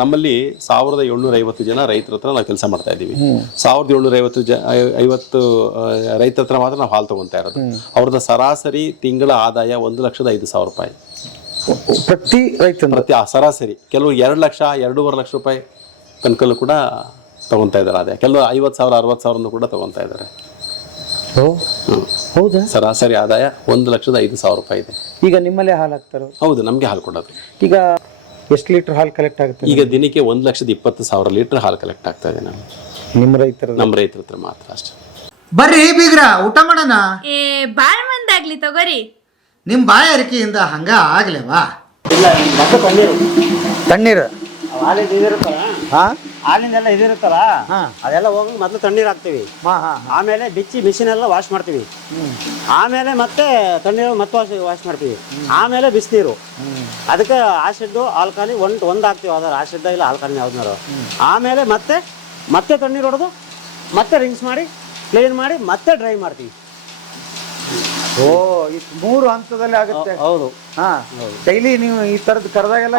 ನಮ್ಮಲ್ಲಿ 1750 ಜನ ರೈತರ ಹತ್ರ ನಾವು ಕೆಲಸ ಮಾಡ್ತಾ ಇದ್ದೀವಿ. 1750 ರೈತರ ಹತ್ರ ಮಾತ್ರ ನಾವು ಹಾಲು ತಗೊಂತಾ ಇರೋದು. ಅವ್ರದ್ದು ಸರಾಸರಿ ತಿಂಗಳ ಆದಾಯ 1,05,000 ರೂಪಾಯಿ ಪ್ರತಿ ಸರಾಸರಿ. ಕೆಲವರು 2 ಲಕ್ಷ 2.5 ಲಕ್ಷ ರೂಪಾಯಿ ತನಕಲ್ಲೂ ಕೂಡ ತಗೊತಾ ಇದ್ದಾರೆ ಆದಾಯ. ಕೆಲವರು 50,000 60,000 ಕೂಡ ತಗೊತಾ ಇದ್ದಾರೆ. ಹೌದಾ? ಸರಾಸರಿ ಆದಾಯ 1,05,000 ರೂಪಾಯಿ ಇದೆ. ಈಗ ನಿಮ್ಮಲ್ಲೇ ಹಾಲು ಹಾಕ್ತಾರೋ? ಹೌದು, ನಮಗೆ ಹಾಲು ಕೊಡೋದು. ಈಗ ಎಷ್ಟು ಲೀಟರ್ ಹಾಲು ಕಲೆಕ್ಟ್ ಆಗುತ್ತೆ? ಈಗ ದಿನಕ್ಕೆ 1,20,000 ಲೀಟರ್ ಹಾಲು ಕಲೆಕ್ಟ್ ಆಗ್ತಾ ಇದೆ. ನಮ್ಮ ರೈತರ ಹತ್ರ ಮಾತ್ರ ಅಷ್ಟೇ. ಬರ್ರಿ ಬೀಗ್ರ, ಊಟ ಮಾಡೋಣ. ಬಾಳ್ ಮಂದಾಗ್ಲಿ ತಗೋರಿ. ನಿಮ್ ಬಾಯಾರಿಕೆಯಿಂದ ಹಂಗ ಆಗ್ಲೇವಾ? ತಣ್ಣೀರು ಹಾಲಿಂದೆಲ್ಲ ಇದಿರುತ್ತಲ್ಲ, ಅದೆಲ್ಲ ಹೋಗಿ ಮೊದಲು ತಣ್ಣೀರು ಹಾಕ್ತಿವಿ. ಆಮೇಲೆ ಬಿಚ್ಚಿ ಮಿಷಿನ್ ಎಲ್ಲ ವಾಶ್ ಮಾಡ್ತೀವಿ. ಆಮೇಲೆ ಮತ್ತೆ ತಣ್ಣೀರು ಮತ್ತೆ ವಾಶ್ ಮಾಡ್ತೀವಿ. ಆಮೇಲೆ ಬಿಸಿನೀರು, ಅದಕ್ಕೆ ಆಸಿಡ್ ಆಲ್ಕಲಿ ಒಂದು ಹಾಕ್ತಿವಿ. ಯಾವ್ದಾರು ಆಸಿಡ್ ಇಲ್ಲ ಆಲ್ಕಲಿ ಯಾವ್ದಾರು. ಆಮೇಲೆ ಮತ್ತೆ ತಣ್ಣೀರು ಹೊಡೆದು ಮತ್ತೆ ರಿಂಗ್ಸ್ ಮಾಡಿ ಕ್ಲೀನ್ ಮಾಡಿ ಮತ್ತೆ ಡ್ರೈ ಮಾಡ್ತೀವಿ. ಓ, ಈ 3 ಹಂತದಲ್ಲಿ ಆಗುತ್ತೆ. ಹೌದು. ಡೈಲಿ ನೀವು ಈ ತರದ್ ಕರೆದಾಗೆಲ್ಲ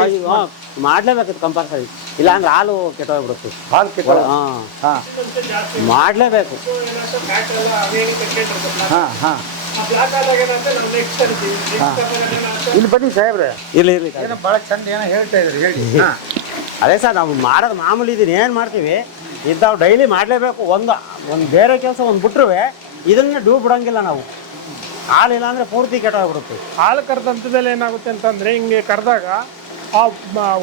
ಮಾಡ್ಲೇಬೇಕು ಕಂಪಲ್ಸರಿ, ಇಲ್ಲಾಂದ್ರೆ ಹಾಲು ಕೆಟ್ಟೋಗ್ಬಿಡುತ್ತೆ. ಹಾಲು ಕೆಟ್ಟ ಮಾಡ್ಲೇಬೇಕು. ಇಲ್ಲಿ ಬನ್ನಿ ಸಾಹೇಬ್ರೆ. ಇರ್ಲಿ ಏನೋ ಬಹಳ ಚಂದ ಏನೋ ಹೇಳ್ತಾ ಇದ್ರಿ, ಹೇಳಿ. ಅದೇ ಸರ್, ನಾವು ಮಾಡೋದು ಮಾಮೂಲಿ ಇದೀನಿ. ಏನು ಮಾಡ್ತೀವಿ ಇದ್ದಾವ್ ಡೈಲಿ ಮಾಡಲೇಬೇಕು. ಒಂದು ಬೇರೆ ಕೆಲಸ ಒಂದು ಬಿಟ್ರುವೆ ಇದನ್ನ ಬಿಡಂಗಿಲ್ಲ ನಾವು. ಹಾಲು ಇಲ್ಲ ಅಂದರೆ ಪೂರ್ತಿ ಕೆಟ್ಟೋಗ್ಬಿಡುತ್ತೆ. ಹಾಲು ಕರೆದ ಹಂತದಲ್ಲಿ ಏನಾಗುತ್ತೆ ಅಂತಂದರೆ, ಹಿಂಗೆ ಕರೆದಾಗ ಆ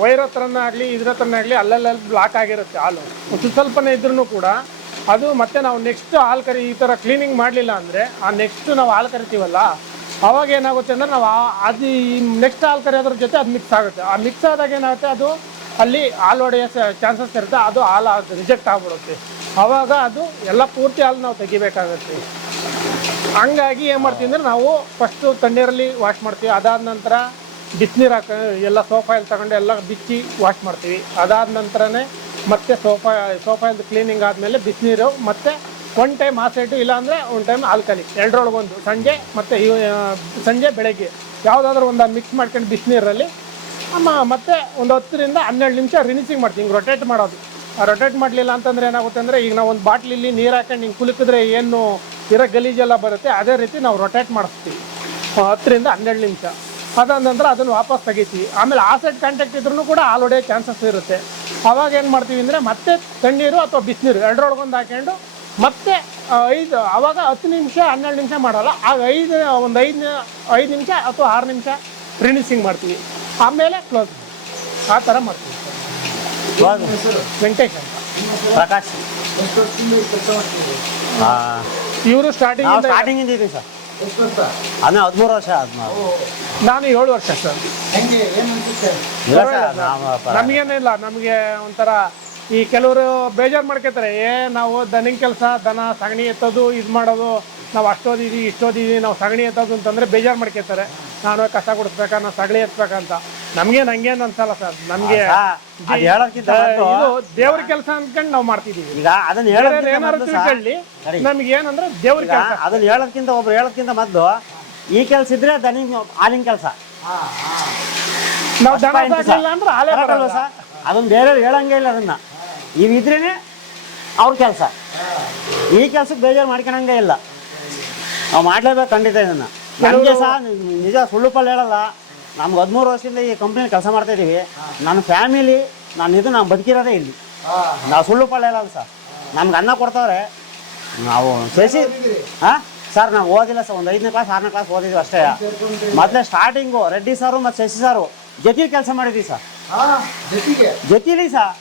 ವೈರ್ ಹತ್ರನೇ ಆಗಲಿ ಇದ್ರ ಹತ್ರನೇ ಆಗಲಿ ಅಲ್ಲೆಲ್ಲ ಬ್ಲಾಕ್ ಆಗಿರುತ್ತೆ ಹಾಲು. ಒಂದು ಸ್ವಲ್ಪನೇ ಇದ್ರೂ ಕೂಡ ಅದು ಮತ್ತೆ ನಾವು ನೆಕ್ಸ್ಟ್ ಹಾಲು ಕರಿ ಈ ಥರ ಕ್ಲೀನಿಂಗ್ ಮಾಡಲಿಲ್ಲ ಅಂದರೆ ಆ ನೆಕ್ಸ್ಟ್ ನಾವು ಹಾಲು ಕರಿತೀವಲ್ಲ, ಅವಾಗ ಏನಾಗುತ್ತೆ ಅಂದರೆ ನಾವು ಅದು ಈ ನೆಕ್ಸ್ಟ್ ಹಾಲು ಕರಿಯೋದ್ರ ಜೊತೆ ಅದು ಮಿಕ್ಸ್ ಆಗುತ್ತೆ. ಆ ಮಿಕ್ಸ್ ಆದಾಗ ಏನಾಗುತ್ತೆ, ಅದು ಅಲ್ಲಿ ಹಾಲು ಹೊಡೆಯೋ ಚಾನ್ಸಸ್ ಇರುತ್ತೆ. ಅದು ಹಾಲು ರಿಜೆಕ್ಟ್ ಆಗಿಬಿಡುತ್ತೆ. ಆವಾಗ ಅದು ಎಲ್ಲ ಪೂರ್ತಿ ಹಾಲು ನಾವು ತೆಗಿಬೇಕಾಗುತ್ತೆ. ಹಂಗಾಗಿ ಏನು ಮಾಡ್ತೀವಿ ಅಂದರೆ, ನಾವು ಫಸ್ಟು ತಣ್ಣೀರಲ್ಲಿ ವಾಶ್ ಮಾಡ್ತೀವಿ. ಅದಾದ ನಂತರ ಬಿಸಿನೀರು ಎಲ್ಲ ಸೋಪ್ ಆಯಿಲ್ ತಗೊಂಡು ಎಲ್ಲ ಬಿಚ್ಚಿ ವಾಶ್ ಮಾಡ್ತೀವಿ. ಅದಾದ ನಂತರನೇ ಮತ್ತೆ ಸೋಪ್ ಆಯಿಲ್ ಕ್ಲೀನಿಂಗ್ ಆದಮೇಲೆ ಬಿಸಿನೀರು, ಮತ್ತು ಒನ್ ಟೈಮ್ ಆ ಸೈಡು, ಇಲ್ಲಾಂದರೆ ಒನ್ ಟೈಮ್ ಆಲ್ಕಲಿ, ಎರಡರೊಳಗೊಂದು ಸಂಜೆ ಮತ್ತು ಸಂಜೆ ಬೆಳಗ್ಗೆ ಯಾವುದಾದ್ರೂ ಒಂದು ಮಿಕ್ಸ್ ಮಾಡ್ಕೊಂಡು ಬಿಸಿನೀರಲ್ಲಿ ಮತ್ತೆ ಒಂದು 10 ರಿಂದ 12 ನಿಮಿಷ ರಿನಿಸಿಂಗ್ ಮಾಡ್ತೀವಿ. ಹಿಂಗೆ ರೊಟೇಟ್ ಮಾಡೋದು. ಆ ರೊಟೇಟ್ ಮಾಡಲಿಲ್ಲ ಅಂತಂದರೆ ಏನಾಗುತ್ತೆ ಅಂದರೆ, ಈಗ ನಾವು ಒಂದು ಬಾಟ್ಲಿಲ್ಲಿ ನೀರು ಹಾಕೊಂಡು ಹಿಂಗೆ ಕುಲುಕಿದ್ರೆ ಏನು ಇರೋ ಗಲೀಜೆಲ್ಲ ಬರುತ್ತೆ, ಅದೇ ರೀತಿ ನಾವು ರೊಟೇಟ್ ಮಾಡಿಸ್ತೀವಿ 10 ರಿಂದ 12 ನಿಮಿಷ. ಅದಾದ ನಂತರ ಅದನ್ನು ವಾಪಸ್ ತೆಗಿತೀವಿ. ಆಮೇಲೆ ಆ ಸೈಡ್ ಕಾಂಟ್ಯಾಕ್ಟ್ ಇದ್ರೂ ಕೂಡ ಹಾಲು ಹೊಡೆಯೋ ಚಾನ್ಸಸ್ ಇರುತ್ತೆ. ಆವಾಗ ಏನು ಮಾಡ್ತೀವಿ ಅಂದರೆ, ಮತ್ತೆ ತಣ್ಣೀರು ಅಥವಾ ಬಿಸಿನೀರು ಎರಡರೊಳಗೊಂದು ಹಾಕೊಂಡು ಮತ್ತೆ ಆವಾಗ 10 ನಿಮಿಷ 12 ನಿಮಿಷ ಮಾಡೋಲ್ಲ, ಆಗ 5 ನಿಮಿಷ ಅಥವಾ 6 ನಿಮಿಷ ರಿನಿಸಿಂಗ್ ಮಾಡ್ತೀವಿ. ಆಮೇಲೆ ಕ್ಲೋಸ್, ಆ ಥರ ಮಾಡ್ತೀವಿ. ವೆಂಕಟೇಶ್ ಅಂತ, ಪ್ರಕಾಶ್. ಇವರು ಸ್ಟಾರ್ಟಿಂಗ್ ಇದೀವಿ ಸರ್. ಅದೇ 13 ವರ್ಷ. ನಾನು 7 ವರ್ಷ ಸರ್. ನಮಗೇನಿಲ್ಲ, ನಮಗೆ ಒಂಥರ ಈ ಕೆಲವರು ಬೇಜಾರು ಮಾಡ್ಕೊತಾರೆ, ನಾವು ದನಿಂಗ್ ಕೆಲಸ, ದನ ಸಗಣಿ ಎತ್ತೋದು, ಇದು ಮಾಡೋದು, ನಾವು ಅಷ್ಟೋದಿದ್ದೀವಿ ಇಷ್ಟೋದಿದ್ದೀವಿ, ನಾವು ಸಗಣಿ ಎತ್ತೋದು ಅಂತಂದರೆ ಬೇಜಾರು ಮಾಡ್ಕೊತಾರೆ. ನಾನು ಕಸ ಕೊಡಿಸ್ಬೇಕಾ, ನಾನು ಸಗಣಿ ಎತ್ತಬೇಕಂತ. ನಮ್ಗೇನು ಹಂಗೇನು ಅನ್ಸಲ್ಲ ಸರ್. ನಮಗೆ ಇದು ದೇವ್ರ ಕೆಲಸ ಅನ್ಕೊಂಡು ನಾವು ಮಾಡ್ತಿದ್ದೀವಿ. ಈಗ ಅದನ್ನ ಏನಾದ್ರು ತಿಳ್ಕೊಳ್ಳಿ, ನಮ್ಗೆ ಏನಂದ್ರೆ ದೇವ್ರ ಕೆಲಸ. ಅದನ್ನ ಒಬ್ರು ಹೇಳೋದ್ಕಿಂತ ಮೊದಲು ಈ ಕೆಲಸ ಇದ್ರೆ ಹಾಲಿನ ಕೆಲಸ. ನಾವು ದನ ಸಾಕಿಲ್ಲ ಅಂದ್ರೆ ಹಾಲೇ ಬರಲ್ಲ ಸರ್. ಅದನ್ನ ಬೇರೆ ಹೇಳಂಗೇ ಇಲ್ಲ. ಅದನ್ನ ಇವಿದ್ರೇನೆ ಅವ್ರ ಕೆಲಸ. ಈ ಕೆಲ್ಸಕ್ಕೆ ಬೇಜಾರು ಮಾಡ್ಕೊಳಂಗೆ ಇಲ್ಲ. ನಾವು ಮಾಡ್ಲೇಬೇಕು ಖಂಡಿತ. ಇದನ್ನ ನಮಗೆ ಸಹ ನಿಜ ಸುಳ್ಳು ಪಲ್ಲು ಹೇಳಲ್ಲ. ನಮ್ಗೆ 13 ವರ್ಷದಿಂದ ಈ ಕಂಪ್ನಿಯಲ್ಲಿ ಕೆಲಸ ಮಾಡ್ತಾ ಇದ್ದೀವಿ. ನನ್ನ ಫ್ಯಾಮಿಲಿ ನಾವು ಬದುಕಿರೋದೇ ಇಲ್ಲಿ. ನಾವು ಸುಳ್ಳು ಪಲ್ಲು ಹೇಳಲ್ಲ ಸರ್. ನಮ್ಗೆ ಅನ್ನ ಕೊಡ್ತಾವ್ರೆ, ನಾವು ಸೇರಿಸಿ ಸರ್ ನಾವು ಓದಿಲ್ಲ ಸರ್. ಒಂದು 5ನೇ ಕ್ಲಾಸ್ 6ನೇ ಕ್ಲಾಸ್ ಓದಿದ್ವಿ ಅಷ್ಟೇ. ಮೊದಲೇ ಸ್ಟಾರ್ಟಿಂಗು ರೆಡ್ಡಿ ಸಾರು ಮತ್ತು ಶಶಿ ಸಾರು ಜೊತೆಲಿ ಕೆಲಸ ಮಾಡಿದ್ವಿ ಸರ್. ಜೊತೆಲಿ ಸರ್.